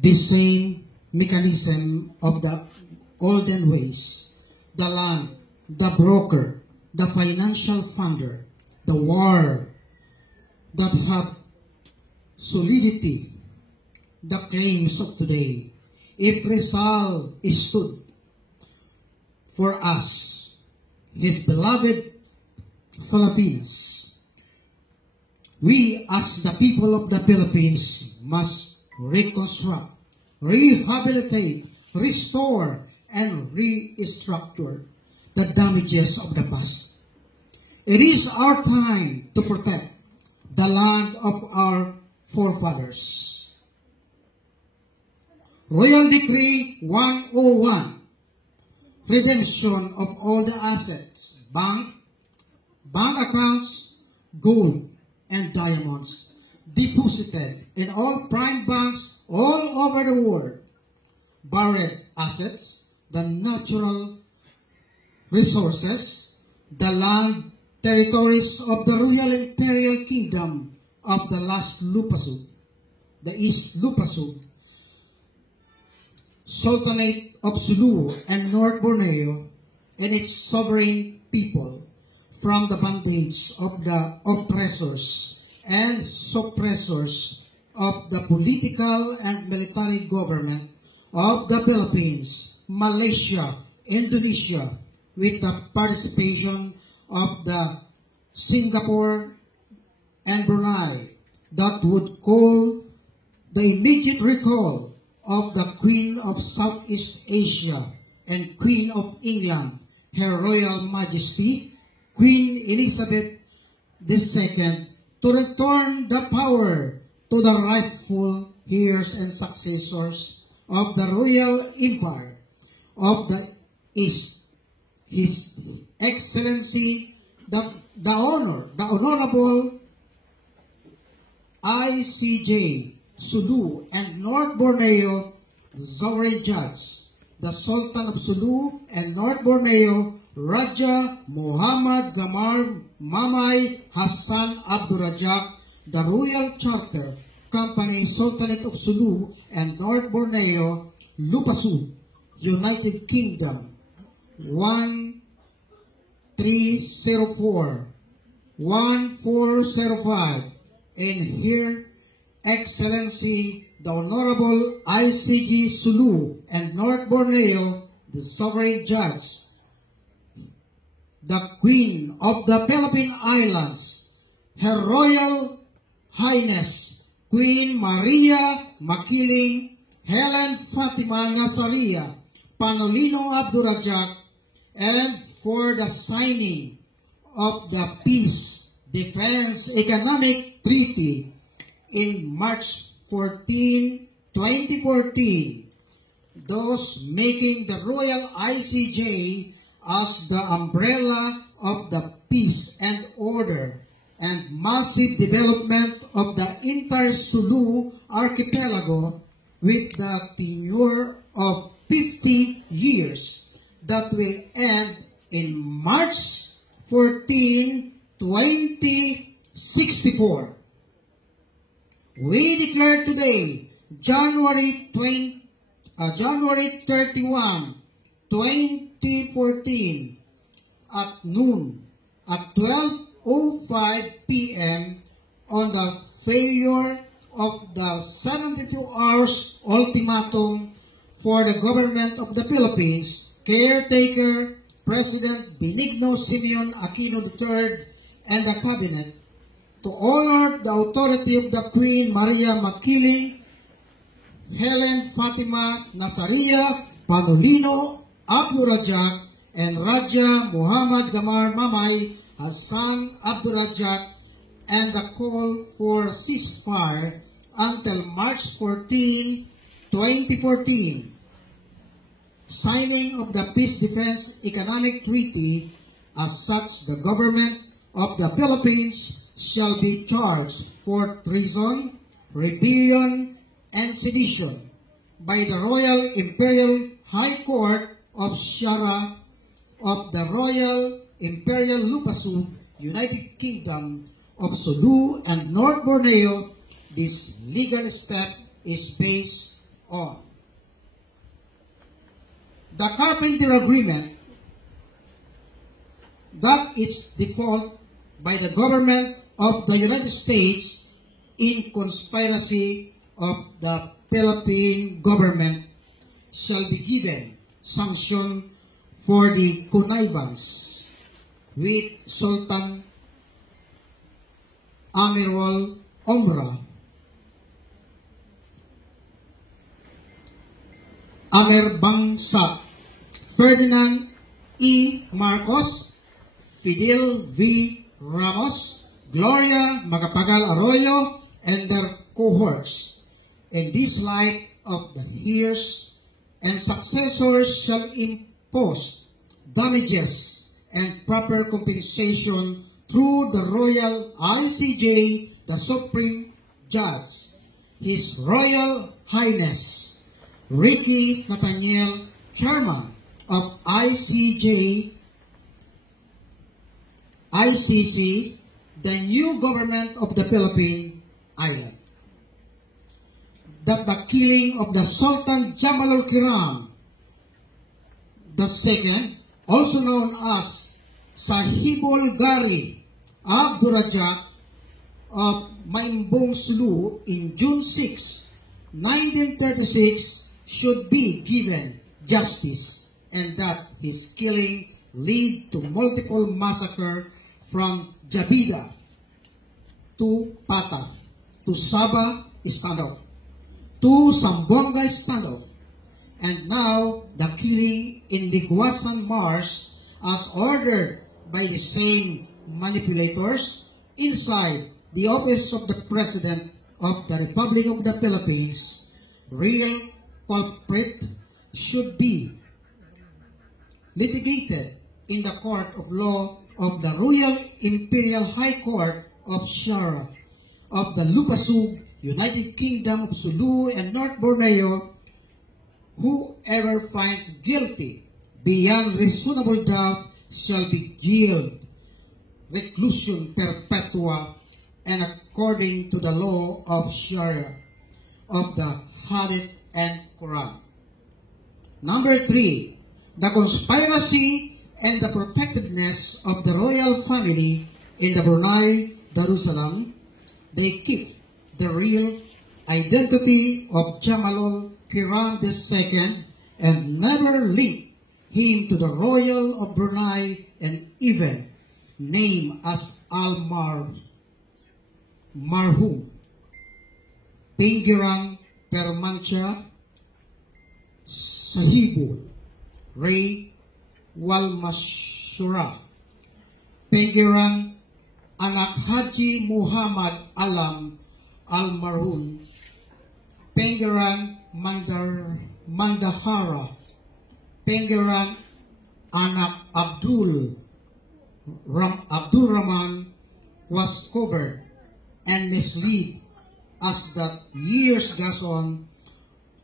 the same mechanism of the olden ways, the land, the broker, the financial funder, the war that have solidity, the claims of today. If Rizal stood for us, his beloved Filipinos, we as the people of the Philippines must reconstruct, rehabilitate, restore, and restructure the damages of the past. It is our time to protect the land of our forefathers. Royal Decree 101, redemption of all the assets, bank accounts, gold, and diamonds deposited in all prime banks all over the world, buried assets, the natural resources, the land territories of the Royal Imperial Kingdom of the last Lupasug, the East Lupasug, Sultanate of Sulu and North Borneo, and its sovereign people from the bondage of the oppressors and suppressors of the political and military government of the Philippines, Malaysia, Indonesia, with the participation of the Singapore and Brunei, that would call the immediate recall of the Queen of Southeast Asia and Queen of England, Her Royal Majesty, Queen Elizabeth II, to return the power to the rightful heirs and successors of the Royal Empire of the East. His Excellency, the Honorable ICJ, Sulu and North Borneo, the sovereign judge, the Sultan of Sulu and North Borneo, Raja Muhammad Gamar Mamay Hassan Abdurrajak, the Royal Charter Company, Sultanate of Sulu and North Borneo, Lupasug, United Kingdom, 1304, 1405, and here Excellency, the Honorable ICJ Sulu and North Borneo, the Sovereign Judge, the Queen of the Philippine Islands, Her Royal Highness, Queen Maria Makiling Helen Fatima Nazaria Panolino Abdurrajak, and for the signing of the Peace, Defense, Economic Treaty in March 14, 2014, thus making the Royal ICJ as the umbrella of the peace and order and massive development of the entire Sulu archipelago with the tenure of 50 years that will end in March 14, 2064. We declare today, January 31, 2014, at noon at 12:05 p.m. on the failure of the 72 hours ultimatum for the government of the Philippines, caretaker President Benigno Simeon Aquino III and the cabinet to honor the authority of the Queen Maria Makiling, Helen Fatima Nazaria Panulino Abdurrajak, and Raja Muhammad Gamar Mamay Hassan Abdurrajak, and the call for ceasefire until March 14, 2014. Signing of the Peace Defense Economic Treaty. As such, the government of the Philippines shall be charged for treason, rebellion, and sedition by the Royal Imperial High Court of Shara of the Royal Imperial Lupasug, United Kingdom of Sulu and North Borneo. This legal step is based on the Carpenter Agreement that its default by the government of the United States in conspiracy of the Philippine government shall be given sanction for the connivance with Sultan Amirul Omra, Amir Bangsa, Ferdinand E. Marcos, Fidel V. Ramos, Gloria Macapagal Arroyo, and their cohorts. In this light of the heirs and successors shall impose damages and proper compensation through the Royal ICJ, the Supreme Judge, His Royal Highness Ricky Nathaniel, Chairman of ICC, the new government of the Philippine Island. That the killing of the Sultan Jamalul Kiram II, also known as Sahibul Gari Abdurrajak of Maimbong Sulu in June 6, 1936 should be given justice, and that his killing lead to multiple massacre from Jabida to Pata to Sabah standoff to Sambonga standoff, and now the killing in Liguasan Marsh as ordered by the same manipulators inside the office of the President of the Republic of the Philippines. Real culprit should be litigated in the court of law of the Royal Imperial High Court of Shara of the Lupasug, United Kingdom of Sulu and North Borneo. Whoever finds guilty beyond reasonable doubt shall be jailed, reclusion perpetua, and according to the law of Sharia of the Hadith and Quran. Number 3, the conspiracy and the protectiveness of the royal family in the Brunei Darussalam. They keep the real identity of Jamalul Kiram II and never link him to the royal of Brunei, and even name as Marhum Pinggiran Permansyah Sahibul Ray Walmasyura Pinggiran anak Haji Muhammad Alam Almarhum Pinggiran Mandahara Pinggiran anak Abdul Rahman was covered and misled as the years goes on,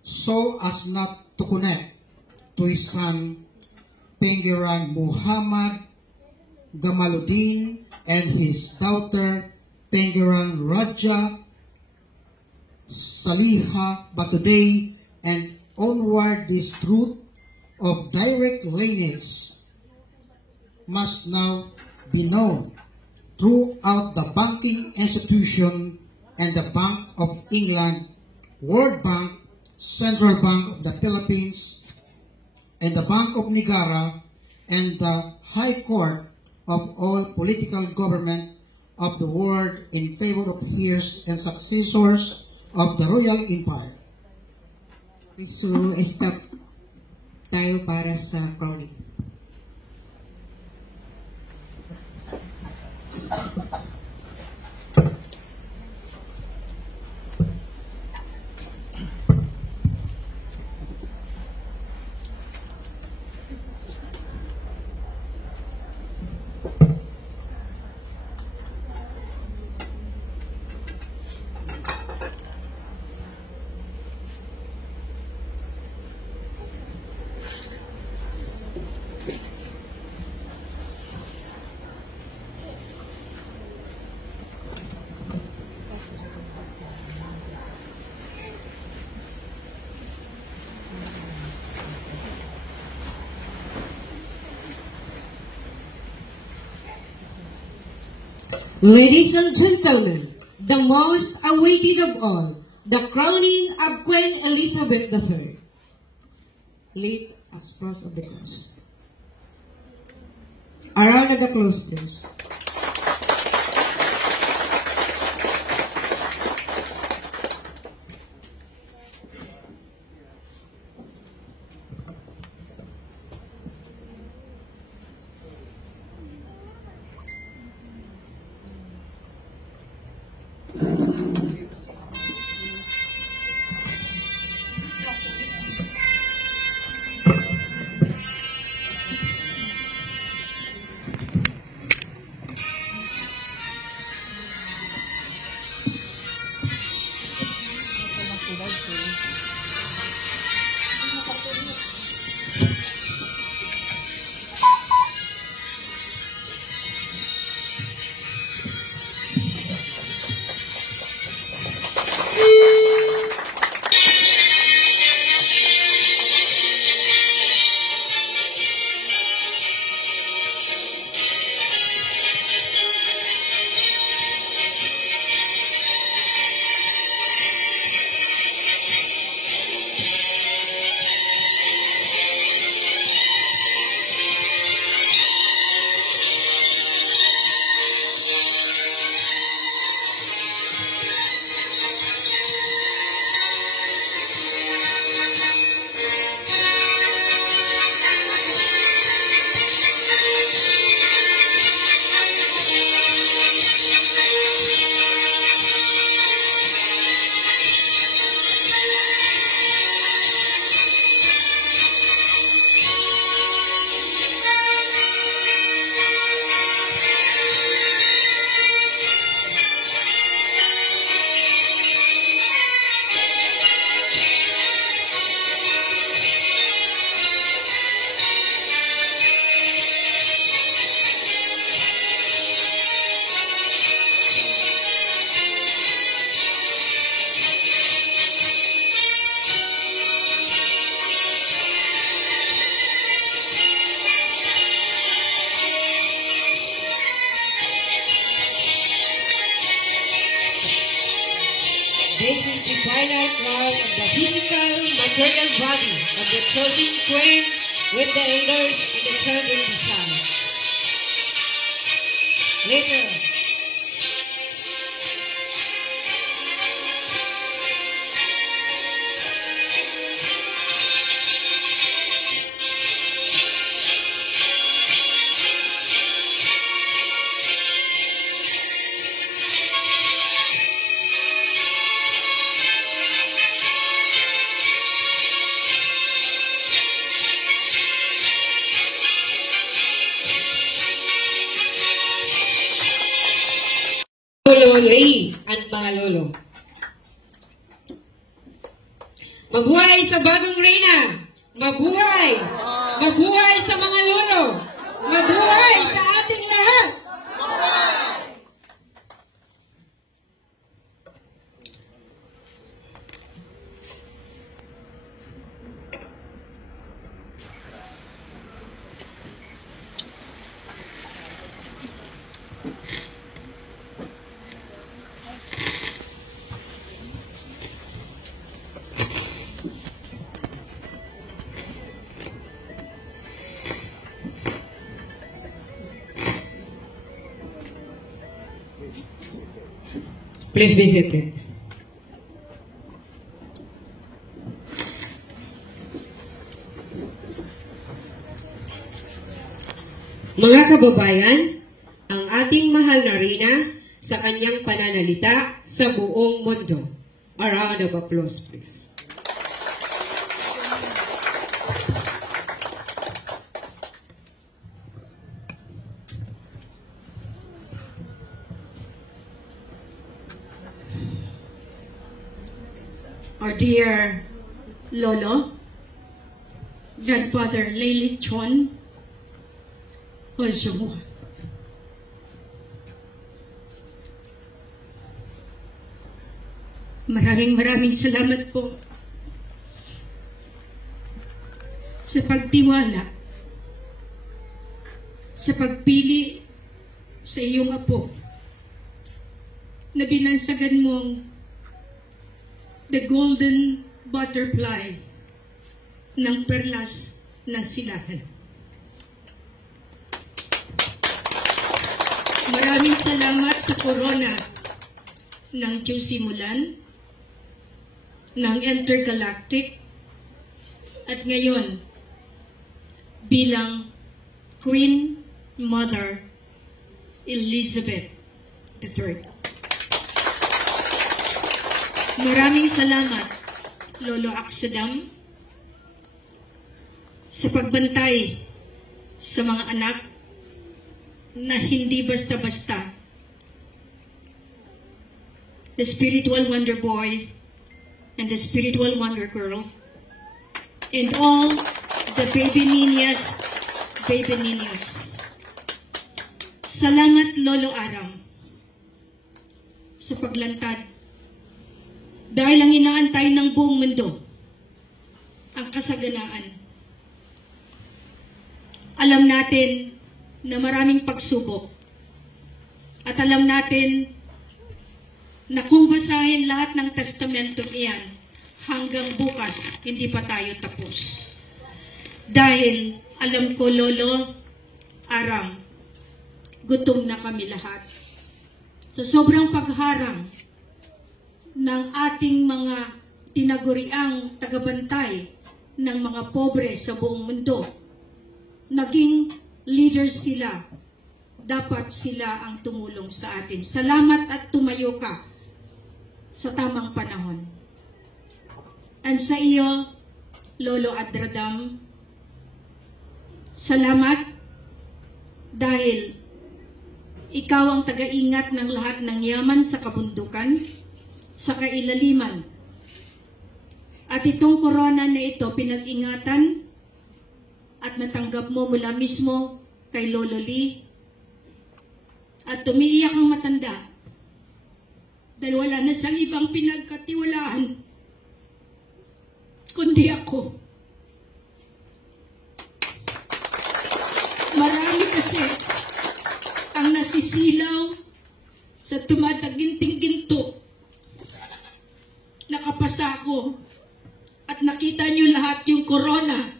so as not to connect to his son Pinggiran Muhammad Gamaluddin and his daughter Pinggiran Raja Saliha. But today and onward, this truth of direct lineage must now be known throughout the banking institution and the Bank of England, World Bank, Central Bank of the Philippines, and the Bank of Negara, and the High Court of all political government of the world in favor of heirs and successors of the Royal Empire. So, stop tayo para sa crowning. Ladies and gentlemen, the most awaited of all, the crowning of Queen Elizabeth III. Late as cross of the cross. Around the close, please. This is the final crown of the physical, material body of the chosen queen with the elders and the children beside. Later, Lolo at mga lolo. Mabuhay sa bagong reyna! Mabuhay! Mabuhay sa mga lolo! Mabuhay sa ating lahat! Please be seated. Mga kababayan, ang ating mahal na Reyna sa kanyang pananalita sa buong mundo. A round of applause, please. Our dear Lolo, Grandfather Leili Chon, Wazuma. Maraming salamat po sa pagtiwala, sa pagpili sa iyong apo na binansagan mong the golden butterfly ng perlas ng silahan. Maraming salamat sa corona ng QC Mulan, ng Intergalactic, at ngayon bilang Queen Mother Elizabeth III. Maraming salamat, Lolo Aksadam, sa pagbantay sa mga anak na hindi basta-basta. The spiritual wonder boy and the spiritual wonder girl, and all the baby niñas. Salamat, Lolo Aram, sa paglantad. Dahil ang inaantay ng buong mundo, ang kasaganaan. Alam natin na maraming pagsubok. At alam natin na kung basahin lahat ng testamentong iyan, hanggang bukas, hindi pa tayo tapos. Dahil, alam ko, Lolo Aram, gutom na kami lahat. Sa sobrang pagharang ng ating mga tinaguriang tagabantay ng mga pobre sa buong mundo, naging leaders sila. Dapat sila ang tumulong sa atin. Salamat at tumayo ka sa tamang panahon. And sa iyo, Lolo Adradam, salamat dahil ikaw ang taga-ingat ng lahat ng yaman sa kabundukan, sa kailaliman. At itong corona na ito pinag-ingatan at natanggap mo mula mismo kay Lolo Lee. At tumiiyak ang matanda dahil wala na siyang ibang pinagkatiwalaan kundi ako. Marami kasi ang nasisilaw sa tumataginting ginto. Nakapasa ako at nakita niyo lahat yung corona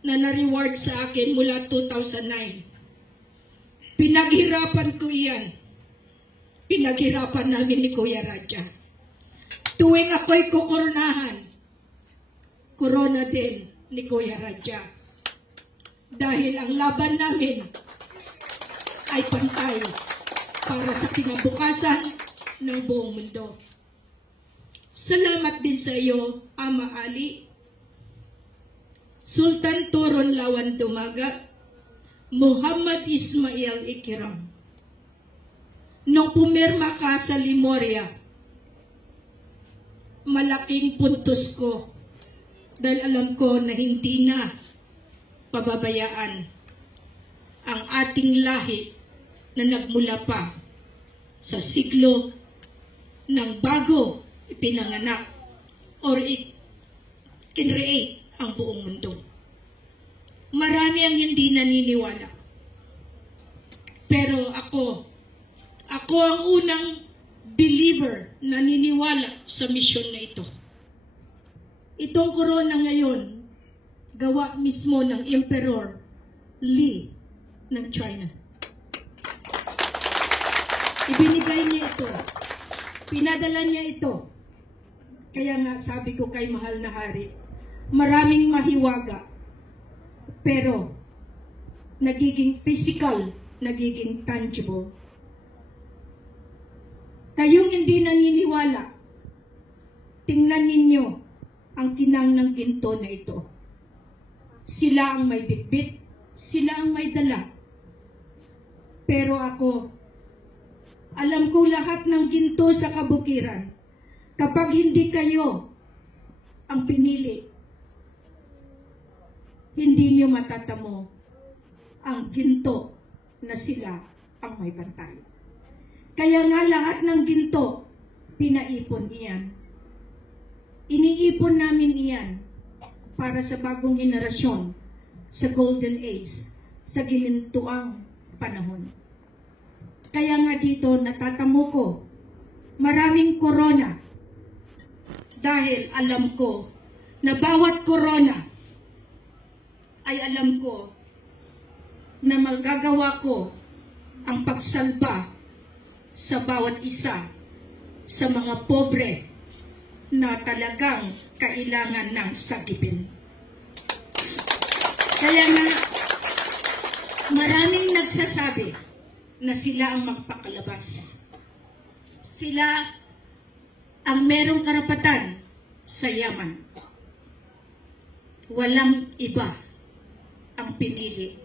na na-reward sa akin mula 2009. Pinaghirapan ko iyan. Pinaghirapan namin ni Kuya Raja. Tuwing ako'y kukoronahan, corona din ni Kuya Raja. Dahil ang laban namin ay pantay para sa kinabukasan ng buong mundo. Salamat din sa iyo, Ama Ali, Sultan Toron Lawan Dumaga, Muhammad Ismail Ikiram. Nung pumirma ka sa Limoria, malaking puntos ko dahil alam ko na hindi na pababayaan ang ating lahi na nagmula pa sa siglo ng bago ipinanganak or kinreate ang buong mundo. Marami ang hindi naniniwala. Pero ako ang unang believer na naniniwala sa misyon na ito. Itong corona ngayon, gawa mismo ng Emperor Li ng China. Ibinigay niya ito. Pinadala niya ito. Kaya nga sabi ko kay mahal na hari, maraming mahiwaga, pero nagiging physical, nagiging tangible. Kayong hindi naniniwala, tingnan ninyo ang kinang ng ginto na ito. Sila ang may bitbit, sila ang may dala. Pero ako, alam ko lahat ng ginto sa kabukiran. Kapag hindi kayo ang pinili, hindi niyo matatamo ang ginto na sila ang may bantay. Kaya nga lahat ng ginto, pinaipon iyan. Iniipon namin iyan para sa bagong henerasyon, sa golden age, sa ginintuang panahon. Kaya nga dito natatamo ko, maraming korona. Dahil alam ko na bawat korona ay alam ko na magagawa ko ang pagsalba sa bawat isa sa mga pobre na talagang kailangan ng sagipin. Kaya nga, maraming nagsasabi na sila ang magpakalabas. Sila ang merong karapatan sa yaman. Walang iba ang pinili.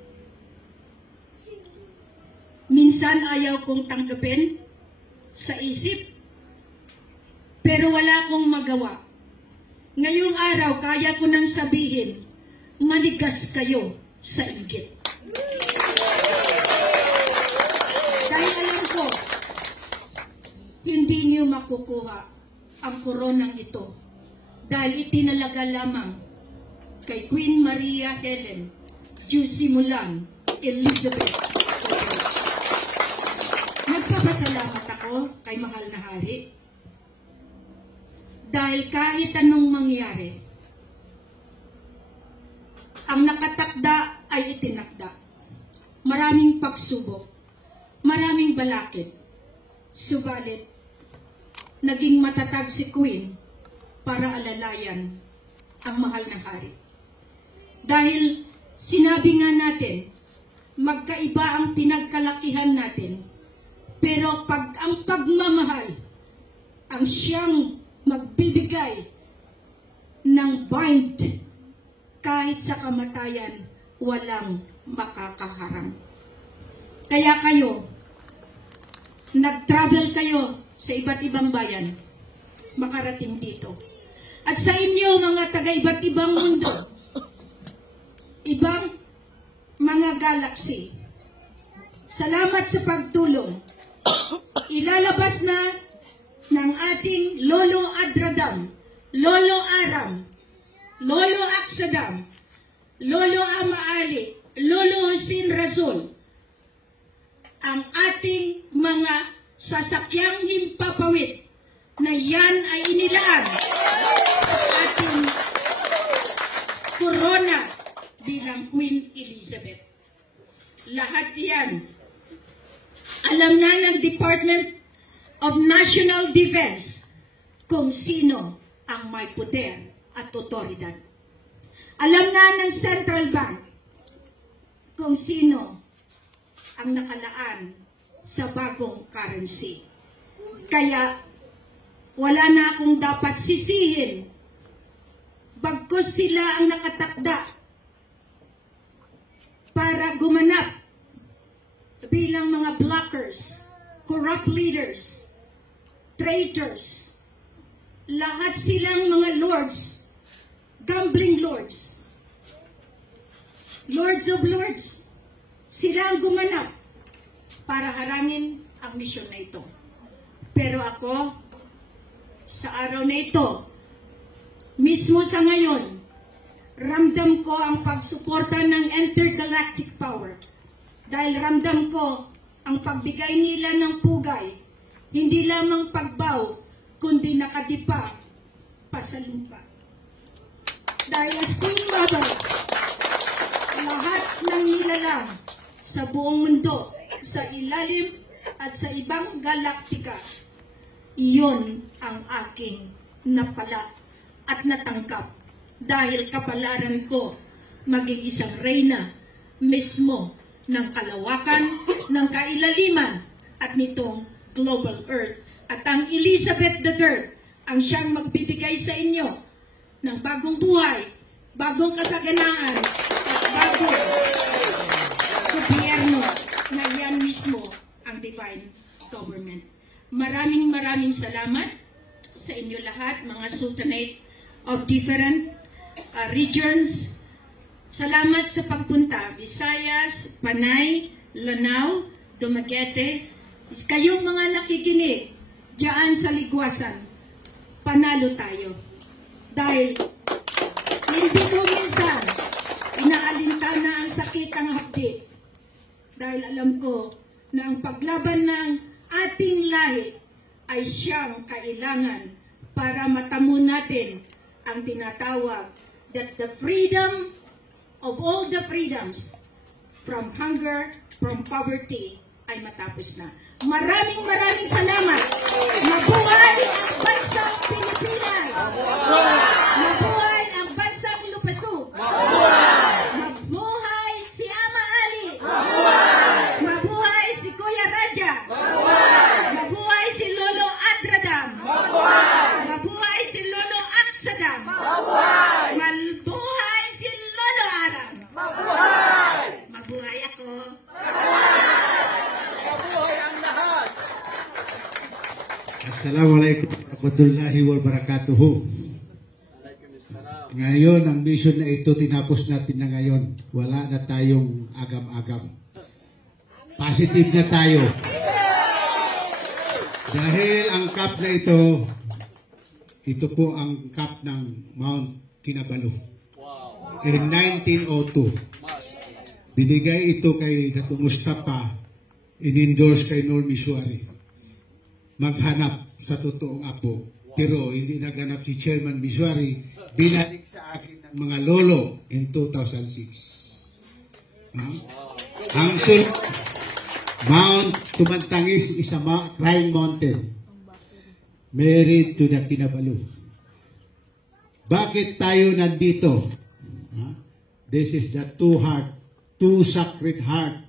Minsan ayaw kong tanggapin sa isip, pero wala akong magawa. Ngayong araw, kaya ko nang sabihin, manigas kayo sa inggit. Dahil alam ko, hindi niyo makukuha ang koronang ito dahil itinalaga lamang kay Queen Maria Helen Jusimulan Elizabeth. Nagpapasalamat ako kay mahal na hari dahil kahit anong mangyari, ang nakatakda ay itinakda. Maraming pagsubok, maraming balakid, subalit naging matatag si Queen para alalayan ang mahal na hari. Dahil sinabi nga natin, magkaiba ang pinagkalakihan natin, pero ang pagmamahal ang siyang magbibigay ng bind kahit sa kamatayan walang makakaharang. Kaya kayo, nag-travel kayo sa iba't ibang bayan, makarating dito. At sa inyo, mga taga-iba't ibang mundo, ibang mga galaxy, salamat sa pagtulong. Ilalabas na ng ating Lolo Adradam, Lolo Aram, Lolo Aksadam, Lolo Amaali, Lolo Husin Razul, ang ating mga sasakyang himpapawid na yan ay inilaan sa ating corona bilang Queen Elizabeth. Lahat yan alam na ng Department of National Defense kung sino ang may poder at otoridad. Alam na ng Central Bank kung sino ang nakalaan sa bagong currency. Kaya wala na akong dapat sisihin bagkus sila ang nakatakda para gumanap bilang mga blockers, corrupt leaders, traitors, lahat silang mga lords, gambling lords, lords of lords, sila ang gumanap para harangin ang misyon na ito. Pero ako, sa araw na ito, mismo sa ngayon, ramdam ko ang pagsuporta ng intergalactic power. Dahil ramdam ko ang pagbigay nila ng pugay, hindi lamang pagbaw, kundi nakadipa pa sa lupa. Dahil as Queen Mother, lahat ng nilalang sa buong mundo, sa ilalim at sa ibang galaktika, iyon ang aking napala at natangkap dahil kapalaran ko maging isang reyna mismo ng kalawakan, ng kailaliman at nitong global earth. At ang Elizabeth III ang siyang magbibigay sa inyo ng bagong buhay, bagong kasaganaan at bagong gobyerno na yan mismo ang divine government. Maraming salamat sa inyo lahat, mga sultanate of different regions. Salamat sa pagpunta, Visayas, Panay, Lanao, Dumaguete. Kayong mga nakikinig diyan sa Ligwasan, panalo tayo. Dahil hindi ko minsan inaalintana ang sakit ang hapdi. Dahil alam ko na ang paglaban ng ating lahi ay siyang kailangan para matamo natin ang tinatawag that the freedom of all the freedoms from hunger, from poverty ay matapos na. Maraming salamat. Mabuhay ang bansang Pilipinas. Mabuhay ang bansang Lupaso. Mabuhay si Ama Ali. Mabuhay si Kuya Raja. Mabuhay si Lolo Adradam. Mabuhay si Lolo Aksadam. Mabuhay si Lolo Aram. Mabuhay ako. Assalamualaikum warahmatullahi wabarakatuh. Ngayon, ang mission na ito, tinapos natin na ngayon. Wala na tayong agam-agam. Positive na tayo. Dahil ang cup na ito po ang cup ng Mount Kinabalu. In 1902. Binigay ito kay Dato' Mustafa, in-endorse kay Norm Misuari. Maghanap sa totoong apo. Pero hindi naghanap si Chairman Misuari, binalik sa akin ng mga lolo in 2006. Ang Mount Tumantangis is a crying mountain. Married to the Kinabalu. Bakit tayo nandito? This is the two sacred heart.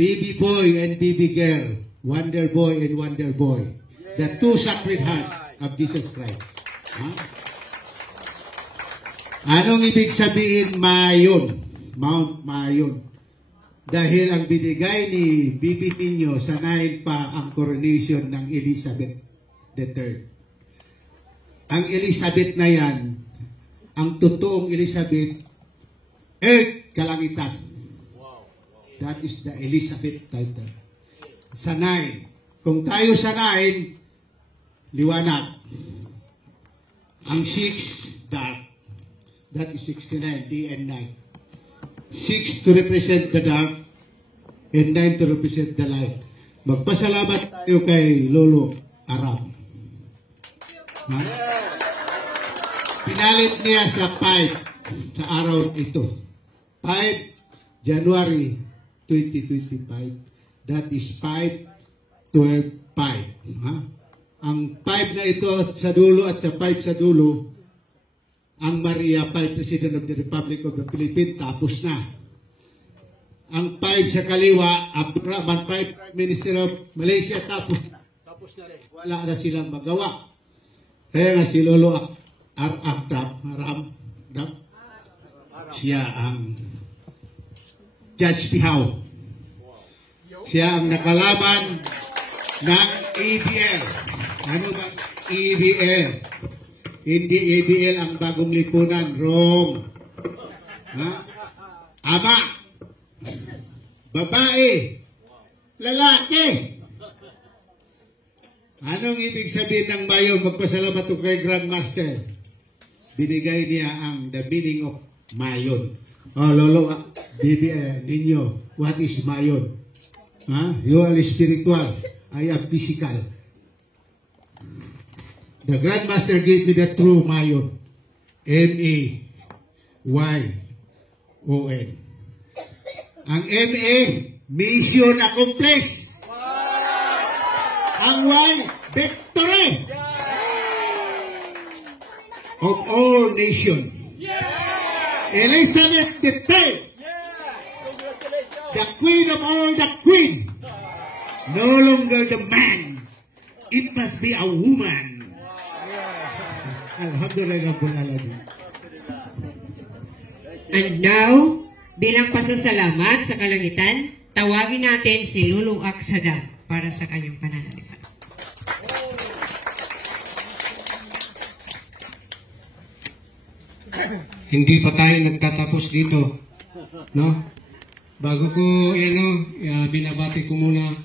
Baby boy and baby girl. Wonder boy and wonder boy. The two sacred heart of Jesus Christ. Anong ibig sabihin Mayon? Mount Mayon. Dahil ang binigay ni Bibi Niño, sanayin pa ang coronation ng Elizabeth III. Ang Elizabeth na yan, ang totoong Elizabeth, earth, kalangitan. That is the Elizabeth title. Sanay. Kung tayo sanayin, liwanag. Ang 6, dark. That is 69, day and night. 6 to represent the dark, and 9 to represent the light. Magpasalamat tayo kay Lolo Aram. Pinalit niya sa 5 sa araw ito. 5 January 2025. That is 5-12-5. Ang 5 na ito sa dulo at sa 5 sa dulo, ang Maria 5, President of the Republic of the Philippines, tapos na. Ang 5 sa kaliwa, Abdurrahman 5, Prime Minister of Malaysia, tapos na. Wala na silang magawa. Kaya nga si Lolo Aram, siya ang Judge Pihaw. Siya ang nakalaban ng ABL. Ano ba ABL? Hindi ABL ang bagong lipunan. Wrong. Ama. Babae. Lalaki. Anong ibig sabihin ng Mayon? Magpasalamat ko kay Grandmaster. Binigay niya ang the meaning of Mayon. Lolo, Ninyo, what is Mayon? You are spiritual. I am physical. The Grandmaster gave me the true Mayon. M-A-Y-O-N. Ang M-A, mission accomplished. ang way victory of all nations. Elizabeth III, the queen of all the queen, no longer the man, it must be a woman. Alhamdulillah. And now, bilang pasasalamat sa kalangitan, tawagin natin si Lulong Aksada para sa kanyang pananalitan. Hindi pa tayo nagtatapos dito, no? Bago ko, binabati ko muna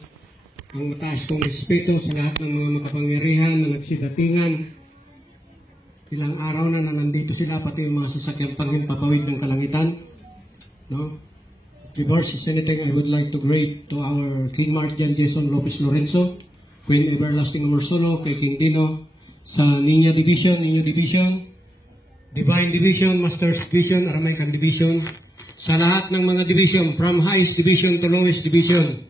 ang mataas kong respeto sa lahat ng mga makapangyarihan na nagsidatingan. Ilang araw na nandito sila, pati yung mga sasakyang panghimpapawid ng kalangitan, no? Before anything, I would like to greet to our King Martian Jason Lopez Lorenzo, Queen Everlasting Amorsolo, kay King Dino, sa Niña Division, Divine Division, Masters Division, Aramaican Division, sa lahat ng mga division, from highest division to lowest division,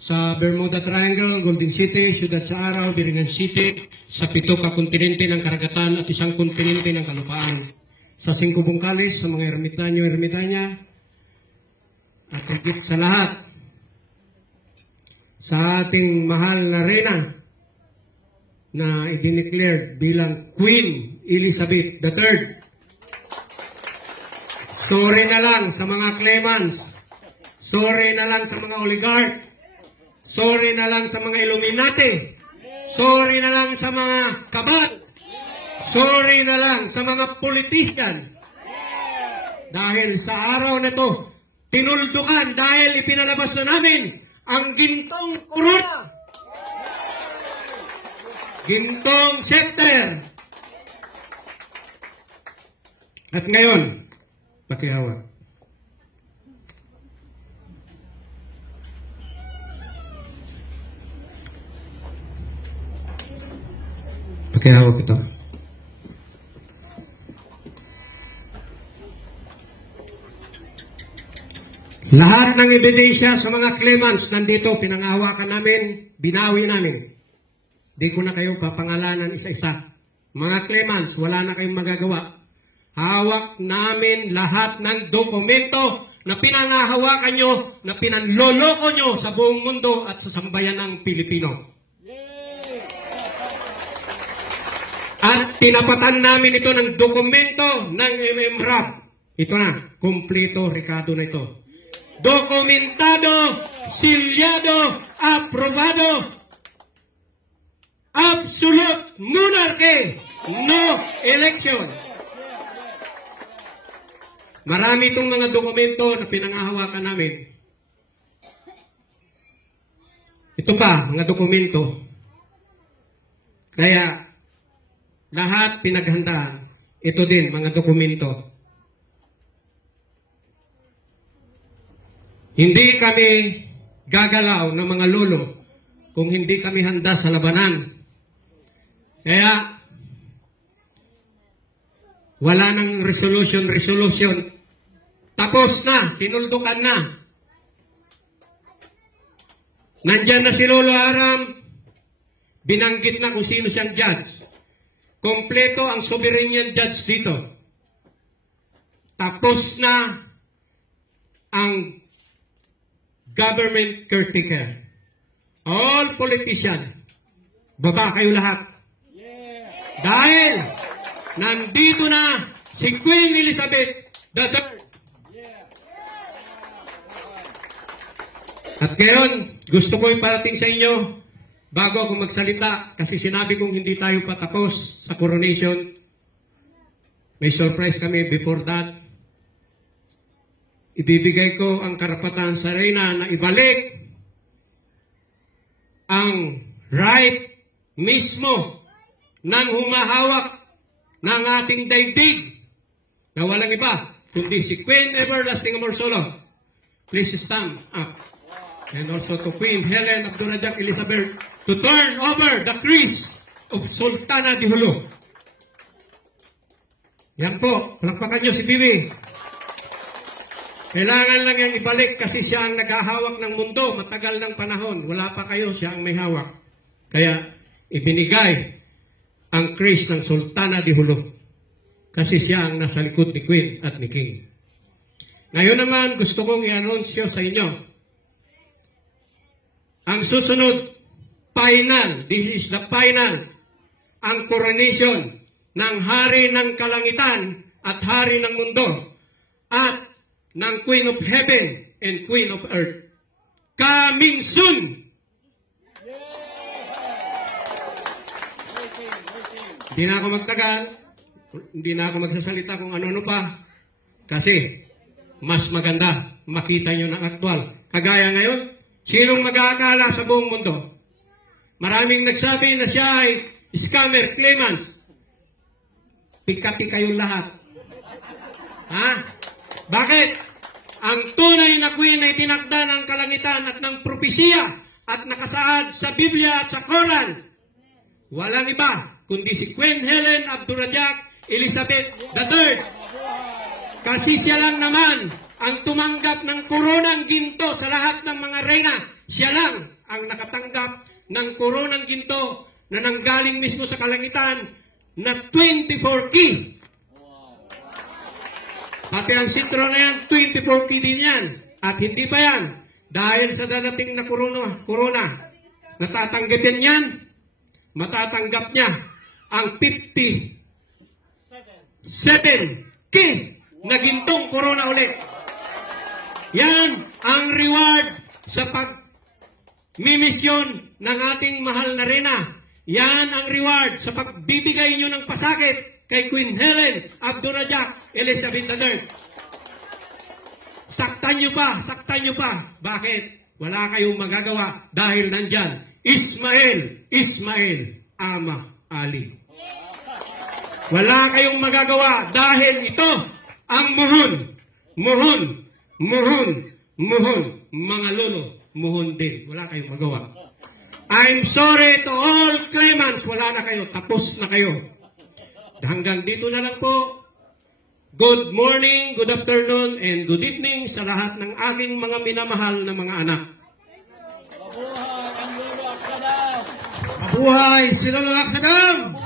sa Bermuda Triangle, Golden City, Ciudad sa Araw, Biringan City, sa 7 kontinente ng karagatan at 1 kontinente ng kalupaan, sa 5 bungkalis, sa mga ermitanyo-ermitanya, at higit sa lahat, sa ating mahal na reyna na i-declared bilang Queen Elizabeth III. Sorry na lang sa mga claimants. Sorry na lang sa mga oligarch. Sorry na lang sa mga Illuminati. Sorry na lang sa mga kabat. Sorry na lang sa mga politician. Dahil sa araw na ito, tinuldukan dahil ipinalabas na namin ang gintong corona. Gintong scepter. At ngayon, pakihawak. Pakihawak ito. Lahat ng ebidensya sa mga claimants nandito, pinangahawakan namin, binawi namin. Di ko na kayo papangalanan isa-isa. Mga claimants, wala na kayong magagawa. Hawak namin lahat ng dokumento na pinangahawakan nyo, na pinanloloko nyo sa buong mundo at sa sambayan ng Pilipino. At tinapatan namin ito ng dokumento ng MMRAP. Ito na, kompleto, rekado na ito. Dokumentado, silyado, aprobado, absolute monarchy, no election. Marami itong mga dokumento na pinangahawakan namin. Ito pa, mga dokumento. Kaya, lahat pinaghandaan. Ito din, mga dokumento. Hindi kami gagalaw ng mga lolo kung hindi kami handa sa labanan. Kaya, wala nang resolution. Tapos na, tinuldukan na. Nandyan na si Lolo Aram, binanggit na kung sino siyang judge. Kompleto ang sovereign judge dito. Tapos na ang government caretaker. All politicians, baba kayo lahat. Dahil nandito na si Queen Elizabeth III. At ngayon, gusto ko iparating sa inyo, bago ako magsalita, kasi sinabi kong hindi tayo patapos sa coronation. May surprise kami before that. Ibibigay ko ang karapatan sa reyna na ibalik ang right mismo ng humahawak ng ating daigdig na walang iba kundi si Queen Everlasting Amorsolo. Please stand up. And also to Queen Helen Abdurrahman Elizabeth to turn over the crease of Sultana de Hulu. Yan po, palakpakan nyo si Bibi. Kailangan lang yung ibalik kasi siya ang naghahawak ng mundo matagal ng panahon. Wala pa kayo, siya ang may hawak. Kaya ibinigay ang Chris ng Sultana de Jolo kasi siya ang nasa likod ni Queen at ni King. Ngayon naman gusto kong i-anunsyo sa inyo ang susunod, final, this is the final, ang coronation ng Hari ng Kalangitan at Hari ng Mundo at ng Queen of Heaven and Queen of Earth. Coming soon! Hindi na ako magtagal, hindi na ako magsasalita kung ano-ano pa, kasi mas maganda makita nyo ng aktwal. Kagaya ngayon, sinong mag-aakala sa buong mundo? Maraming nagsabi na siya ay scammer, claimants. Pika-pika yung lahat. Ha? Bakit? Ang tunay na queen ay tinakda ng kalangitan at ng propesiya at nakasaad sa Biblia at sa Quran. Walang iba kundi si Queen Helen Abdurrahman Elizabeth III. Kasi siya lang naman ang tumanggap ng koronang ginto sa lahat ng mga reyna. Siya lang ang nakatanggap ng koronang ginto na nanggaling mismo sa kalangitan na 24 key. Pati ang sitro na yan, 24 key din yan. At hindi pa yan. Dahil sa darating na corona, natatanggapin yan, matatanggap niya ang 57 key na gintong corona ulit. Yan ang reward sa pag-mimisyon ng ating mahal na reyna. Yan ang reward sa pagbibigay nyo ng pasakit kay Queen Helen Abdurrahman Elizabeth III. Saktan nyo pa. Bakit? Wala kayong magagawa dahil nandyan Ismail Ama Ali. Wala kayong magagawa dahil ito ang muhon, mga lolo, muhon din. Wala kayong magawa. I'm sorry to all claimants. Wala na kayo. Tapos na kayo. Hanggang dito na lang po. Good morning, good afternoon, and good evening sa lahat ng aking mga minamahal na mga anak. Mabuhay ang Lolo Aksadam! Mabuhay si Lolo Aksadam!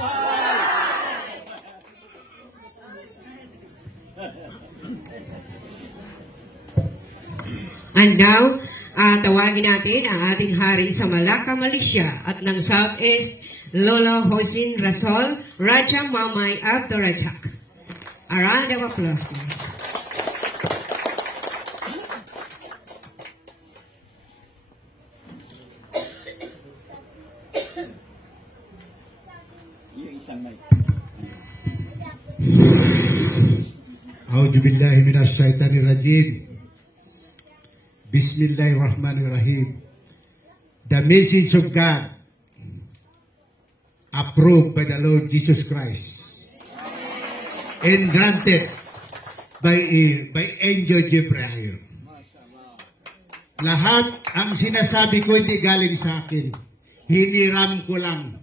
And now, tawagin natin ang ating hari sa Malacca, Malaysia at ng Southeast, Lolo Hosin Rasol Raja Mamay Abdurrahman. A round of applause, please. A'udzu billahi minas syaitanir rajim. Bismillahirrahmanirrahim. The message of God approved by the Lord Jesus Christ and granted by Angel Gabriel. Lahat ang sinasabi ko hindi galing sa akin. Hiniram ko lang.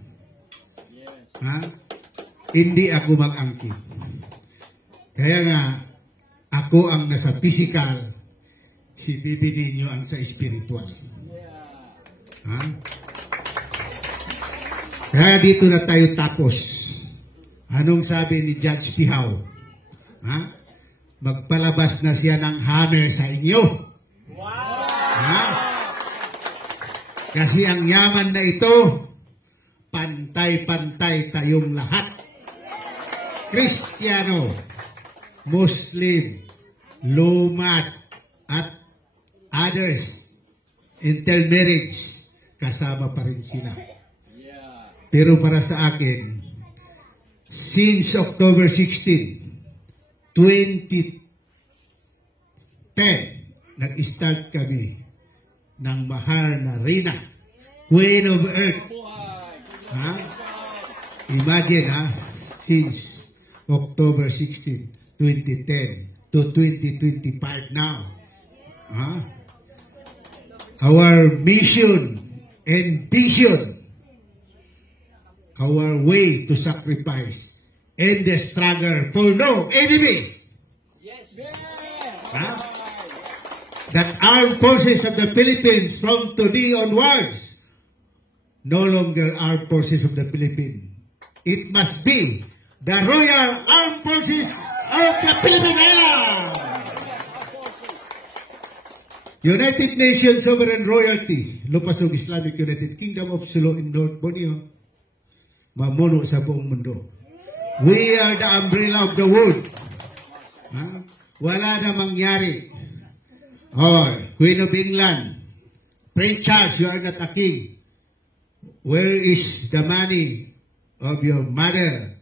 Ha? Hindi ako mag-angkin. Kaya nga, ako ang nasa physical, si Bibi ninyo ang sa spiritual. Ha? Kaya dito na tayo tapos. Anong sabi ni Judge Pihaw? Ha? Magpalabas na siya ng hammer sa inyo. Ha? Kasi ang yaman na ito, pantay-pantay tayong lahat. Kristiyano, Muslim, Lumad, at others, intermarriage, kasama pa rin sila. Pero para sa akin, since October 16, 2010, nag-start kami ng mahal na Reyna, Queen of Earth. Ha? Imagine, ha? Since October 16, 2010 to 2025 now. Huh? Our mission and vision, our way to sacrifice and the struggle for no enemy. Huh? That armed forces of the Philippines from today onwards no longer Armed Forces of the Philippines. It must be the Royal Armed Forces of the Philippine Islands. United Nations Sovereign Royalty, lupas ng Islamic United Kingdom of Sulu in North Borneo, mamuno sa buong mundo. We are the umbrella of the world. Wala na mangyari. Queen of England, Prince Charles, you are not a king. Where is the money of your mother,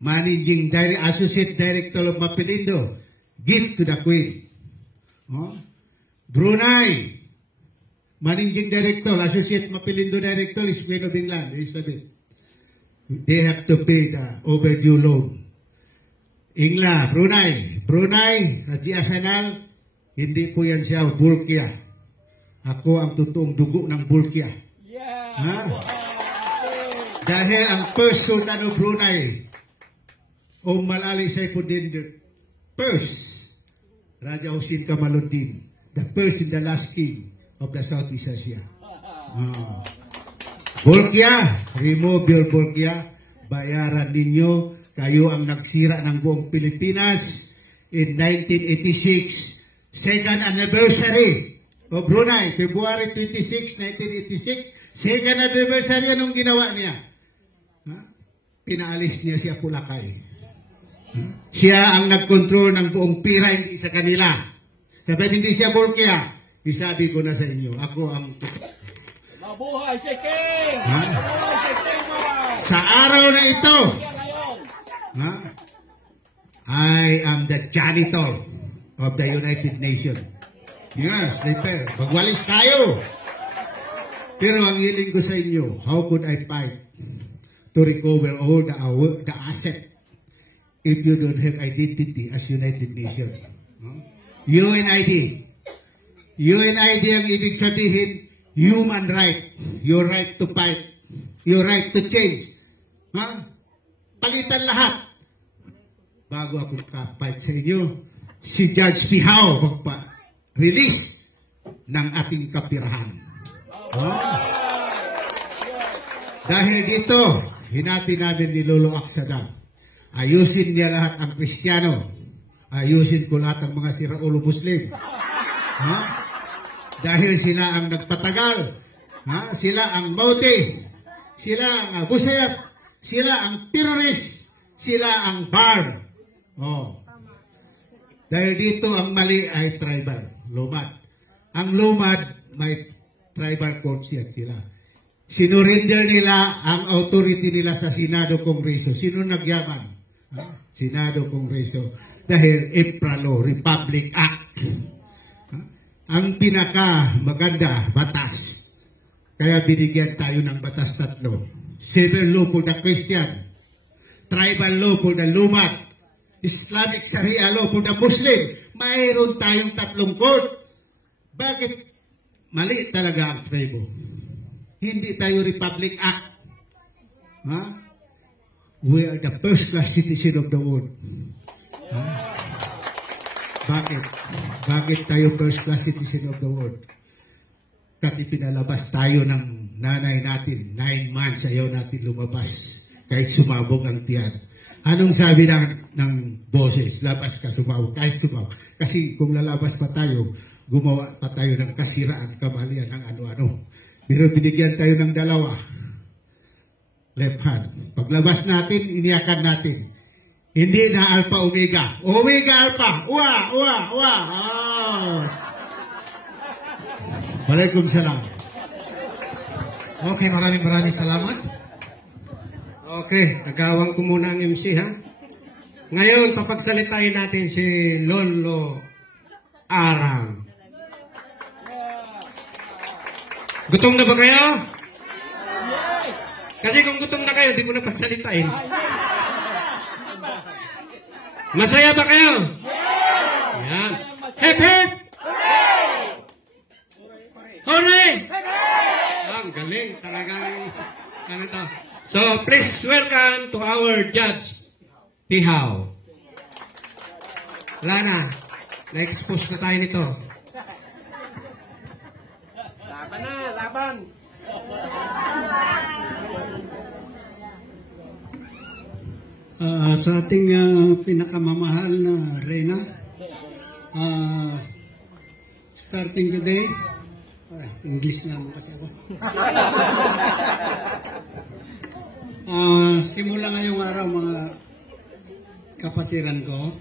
managing associate director of Mapilindo? Give to the Queen. Brunei, managing director, associate Mapilindo director is Queen of England, Elizabeth. They have to pay the overdue loan. Brunei, Haji Asanal, hindi po yan siya Bulkia. Ako ang totoong dugo ng Bulkia. Dahil ang first sultan of Brunei, Malali Saifuddin the first, Raja Hussein Kamaluddin, the first and the last king of the Southeast Asia. Bulkia, remove your Bulkia, bayaran ninyo, kayo ang nagsira ng buong Pilipinas in 1986, second anniversary of Brunei, February 26, 1986, second anniversary, anong ginawa niya? Pinaalis niya siya Pulakay. Siya ang nag-control ng buong pira, hindi sa kanila. Sabi hindi siya Bulkia, isabi ko na sa inyo, ako ang... Mabuhay si King! Mabuhay si King! Sa araw na ito, I am the janitor of the United Nations. Yes, magwalis tayo. Pero ang hiling ko sa inyo, how could I fight to recover all the asset if you don't have identity as United Nations? UNID. UNID ang ibig sabihin, human right. Your right to fight. Your right to change. Palitan lahat. Bago ako ka-fight sa inyo, si Judge Pihao magpa-release ng ating kapirahan. Dahil dito, hinati namin ni Lolo Aksadam. Ayusin niya lahat ang Kristiyano. Ayusin ko lahat ang mga siraulo Muslim. Dahil sila ang nagpatagal. Sila ang Mauti. Sila ang Busayap. Sila ang terrorist. Sila ang bar. Dahil dito ang mali ay tribal. Lumad. Ang lumad may tribal court sila. Sinurinder nila ang authority nila sa Senado Kongreso. Sino nagyaman? Senado Kongreso. Dahil Epralo Republic Act. Ang pinaka maganda batas. Kaya binigyan tayo ng batas tatlo. Civil law for the Christian, tribal law for the lumad, Islamic Sharia law for the Muslim. Mayroon tayong tatlong court. Bakit mali talaga ang tribo? Hindi tayo Republic Act. We are the first class citizen of the world. Bakit? Bakit tayo first class citizen of the world? Kasi pinalabas tayo ng nanay natin, 9 months ayaw natin lumabas. Kahit sumabog ang tiyan. Anong sabi ng boses? Labas ka, sumabog. Kahit sumabog. Kasi kung lalabas pa tayo, gumawa pa tayo ng kasiraan, kamalian, ng ano-ano. Pero binigyan tayo ng dalawa. Left hand. Paglabas natin, iniyakan natin. Hindi na alpha omega. Omega alpha. Uwa. Waalaikumsalam. Okay, maraming salamat. Okay, nagawang ko muna ang MC, ha? Ngayon, papagsalitain natin si Lolo Arang. Gutom na ba kayo? Kasi kung gutom na kayo, di ko na pagsalitain. Masaya ba kayo? Yan. Hip hip! Hooray! Ang galing talagang to. So, please welcome to our Judge Pihao. Lana, na-expose na tayo nito. Laban na, laban! Sa ating pinakamamahal na Reyna, starting today, English na kasi ako. Simula ngayong araw mga kapatiran ko,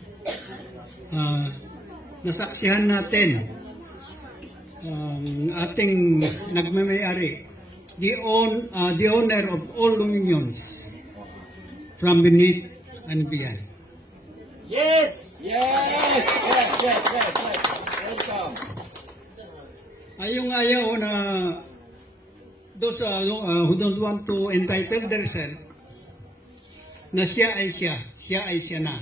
nasaksihan natin ating nagmamayari, the owner of all dominions from beneath and beyond. Yes! Yes! Yes! Welcome. Ayaw na those who don't want to entitle themselves na siya ay siya na.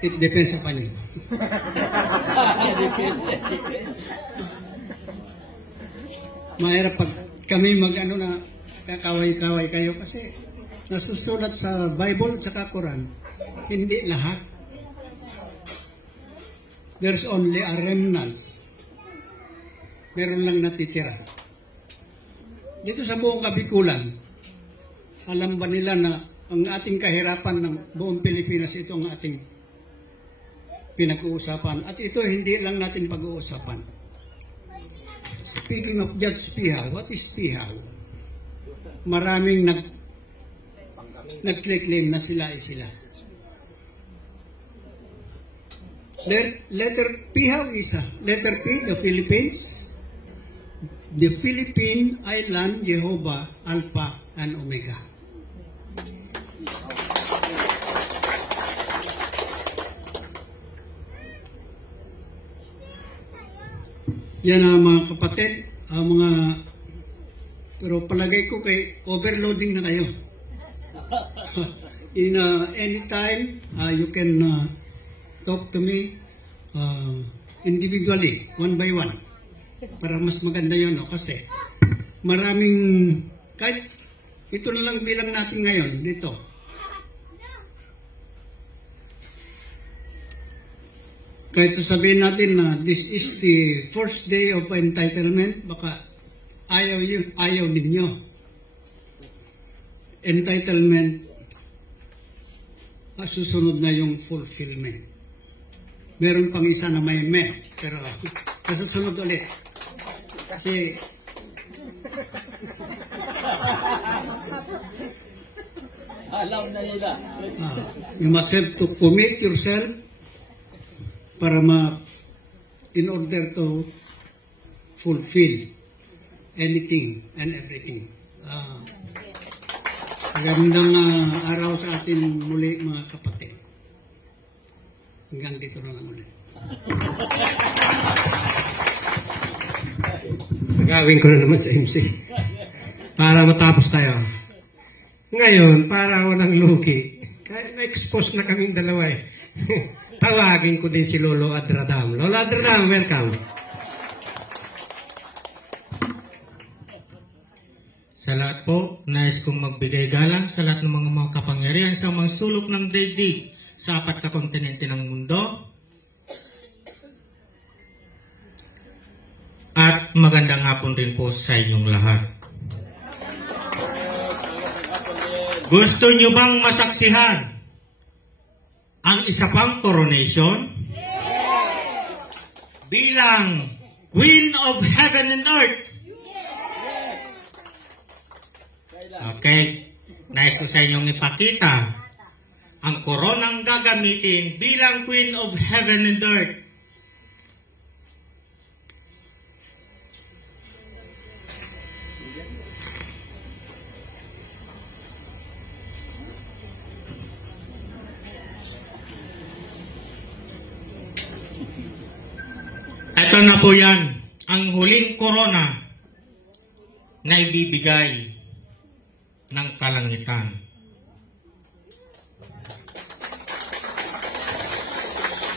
It depends sa kanila. Depends. Mahirap pag kami na kakaway-kaway kayo kasi nasusulat sa Bible at sa Quran, hindi lahat. There's only a remnant. Meron lang natitira. Dito sa buong Kabikulan, alam ba nila na ang ating kahirapan ng buong Pilipinas, ito ang ating pinag-uusapan. At ito hindi lang natin pag-uusapan. Speaking of Judge Pihaw, what is Pihaw? Maraming nag-claim na sila ay sila. Letter Pihaw is letter P, the Philippines. The Philippine Island, Jehovah, Alpha and Omega. Yan ang mga kapatid, pero palagay ko kay overloading na kayo. In any time, you can talk to me individually, one by one. Para mas maganda yun, no? Kasi maraming, kahit ito na lang bilang natin ngayon, dito. Kahit sasabihin natin na this is the first day of entitlement, baka ayaw ninyo. Entitlement, susunod na yung fulfillment. Meron pang isa na may pero kasusunod ulit. Kasi Alam na nila. You must have to commit yourself para in order to fulfill anything and everything. Magandang araw sa atin muli mga kapatid. Hanggang dito na lang ulit. Magawin ko na naman sa MC. Para matapos tayo. Ngayon, para walang lugi. Kaya na-expose na kaming dalawa eh. Tawagin ko din si Lolo Adradam. Lolo Adradam, welcome. Sa lahat po, nais kong magbigay galang sa lahat ng mga kapangyarihan sa mga sulok ng daigdig sa 4 na kontinente ng mundo. At magandang hapon rin po sa inyong lahat. Gusto nyo bang masaksihan ang isa pang coronation? Yes! Bilang Queen of Heaven and Earth. Yes! Okay. Nais ko sa inyong ipakita ang koronang gagamitin bilang Queen of Heaven and Earth. Ito na po yan, ang huling korona na ibibigay ng kalangitan.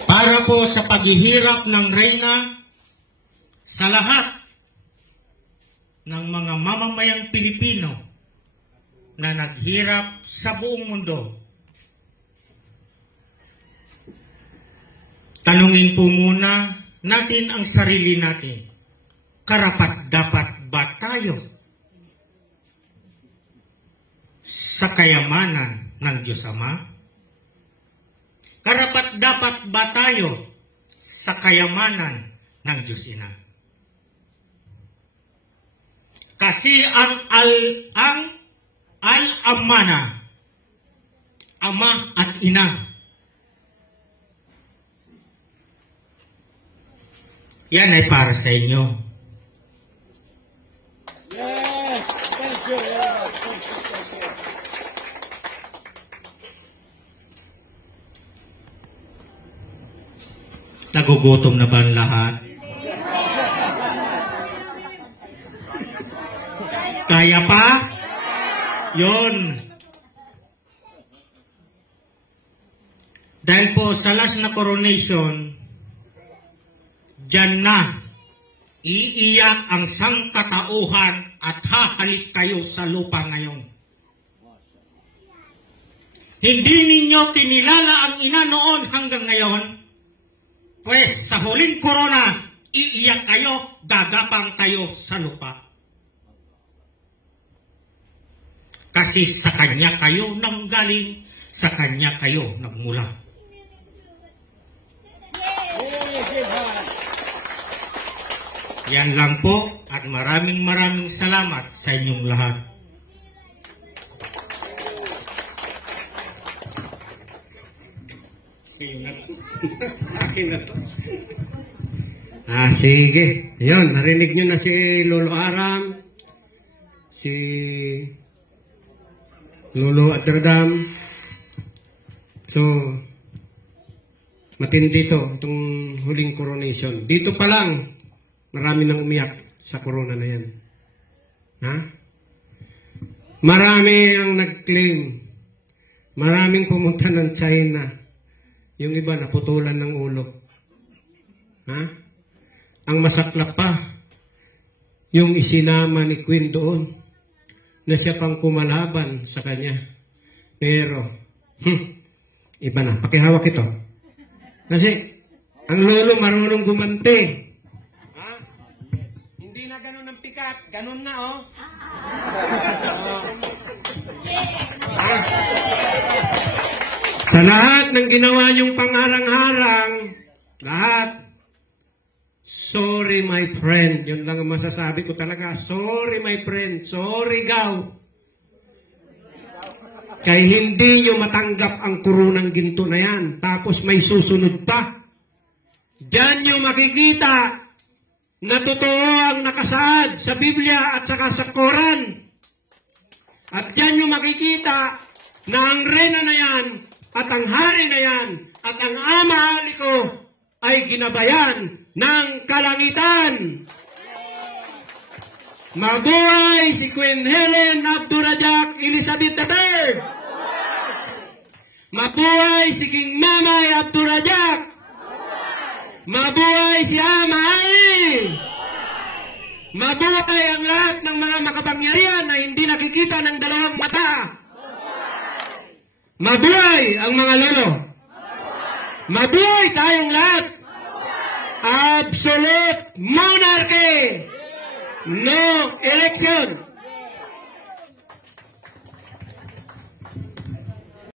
Para po sa paghihirap ng reyna sa lahat ng mga mamamayang Pilipino na naghirap sa buong mundo. Tanungin po muna natin ang sarili natin. Karapat-dapat ba tayo sa kayamanan ng Diyos Ama? Karapat-dapat ba tayo sa kayamanan ng Diyos Ina? Kasi ang al-amana, Ama at Ina, yan ay para sa inyo. Yes! Thank you. Yes. Thank you. Nagugutom na ba ang lahat? Kaya pa? Yun. Dahil po sa last na coronation, diyan na iiyak ang sangkatauhan at hahalik kayo sa lupa ngayon. Hindi ninyo kinilala ang ina noon hanggang ngayon, pues sa huling korona, iiyak kayo, gagapang kayo sa lupa. Kasi sa kanya kayo nanggaling, sa kanya kayo nagmula. Yan lang po at maraming salamat sa inyong lahat. Akin na to. Sige. Ayun, narinig nyo na si Lolo Aram, si Lolo Adradam. So, matindi to, itong huling coronation. Dito pa lang, marami nang umiyak sa corona na yan. Ha? Marami ang nag-claim. Maraming pumunta ng China. Yung iba naputulan ng ulo. Ha? Ang masaklap pa, yung isinama ni Queen doon, na siya pang kumalaban sa kanya. Pero, iba na. Pakihawak ito. Kasi, ang lolo marunong gumanti. Ha? Hindi na ganun ang pikat. Ganun na, oh. Sa lahat ng ginawa niyong pangarang-harang, lahat, sorry my friend. Yun lang ang masasabi ko talaga. Sorry my friend. Sorry gaw. Kaya hindi nyo matanggap ang kurunang ginto na yan. Tapos may susunod pa. Diyan nyo makikita na totoo ang nakasaad sa Biblia at saka sa Quran. At diyan nyo makikita na ang reyna na yan at ang hari na yan at ang ama ko ay ginabayan ng kalangitan. Mabuhay si Queen Helen Abdurrahman Elizabeth III. Mabuhay si King Mamay Abdurrahman. Mabuhay si Ama Ali. Mabuhay ang lahat ng mga makapangyarihan na hindi nakikita ng dalawang mata. Mabuhay ang mga lolo. Mabuhay tayong lahat. Absolute monarchy. No election.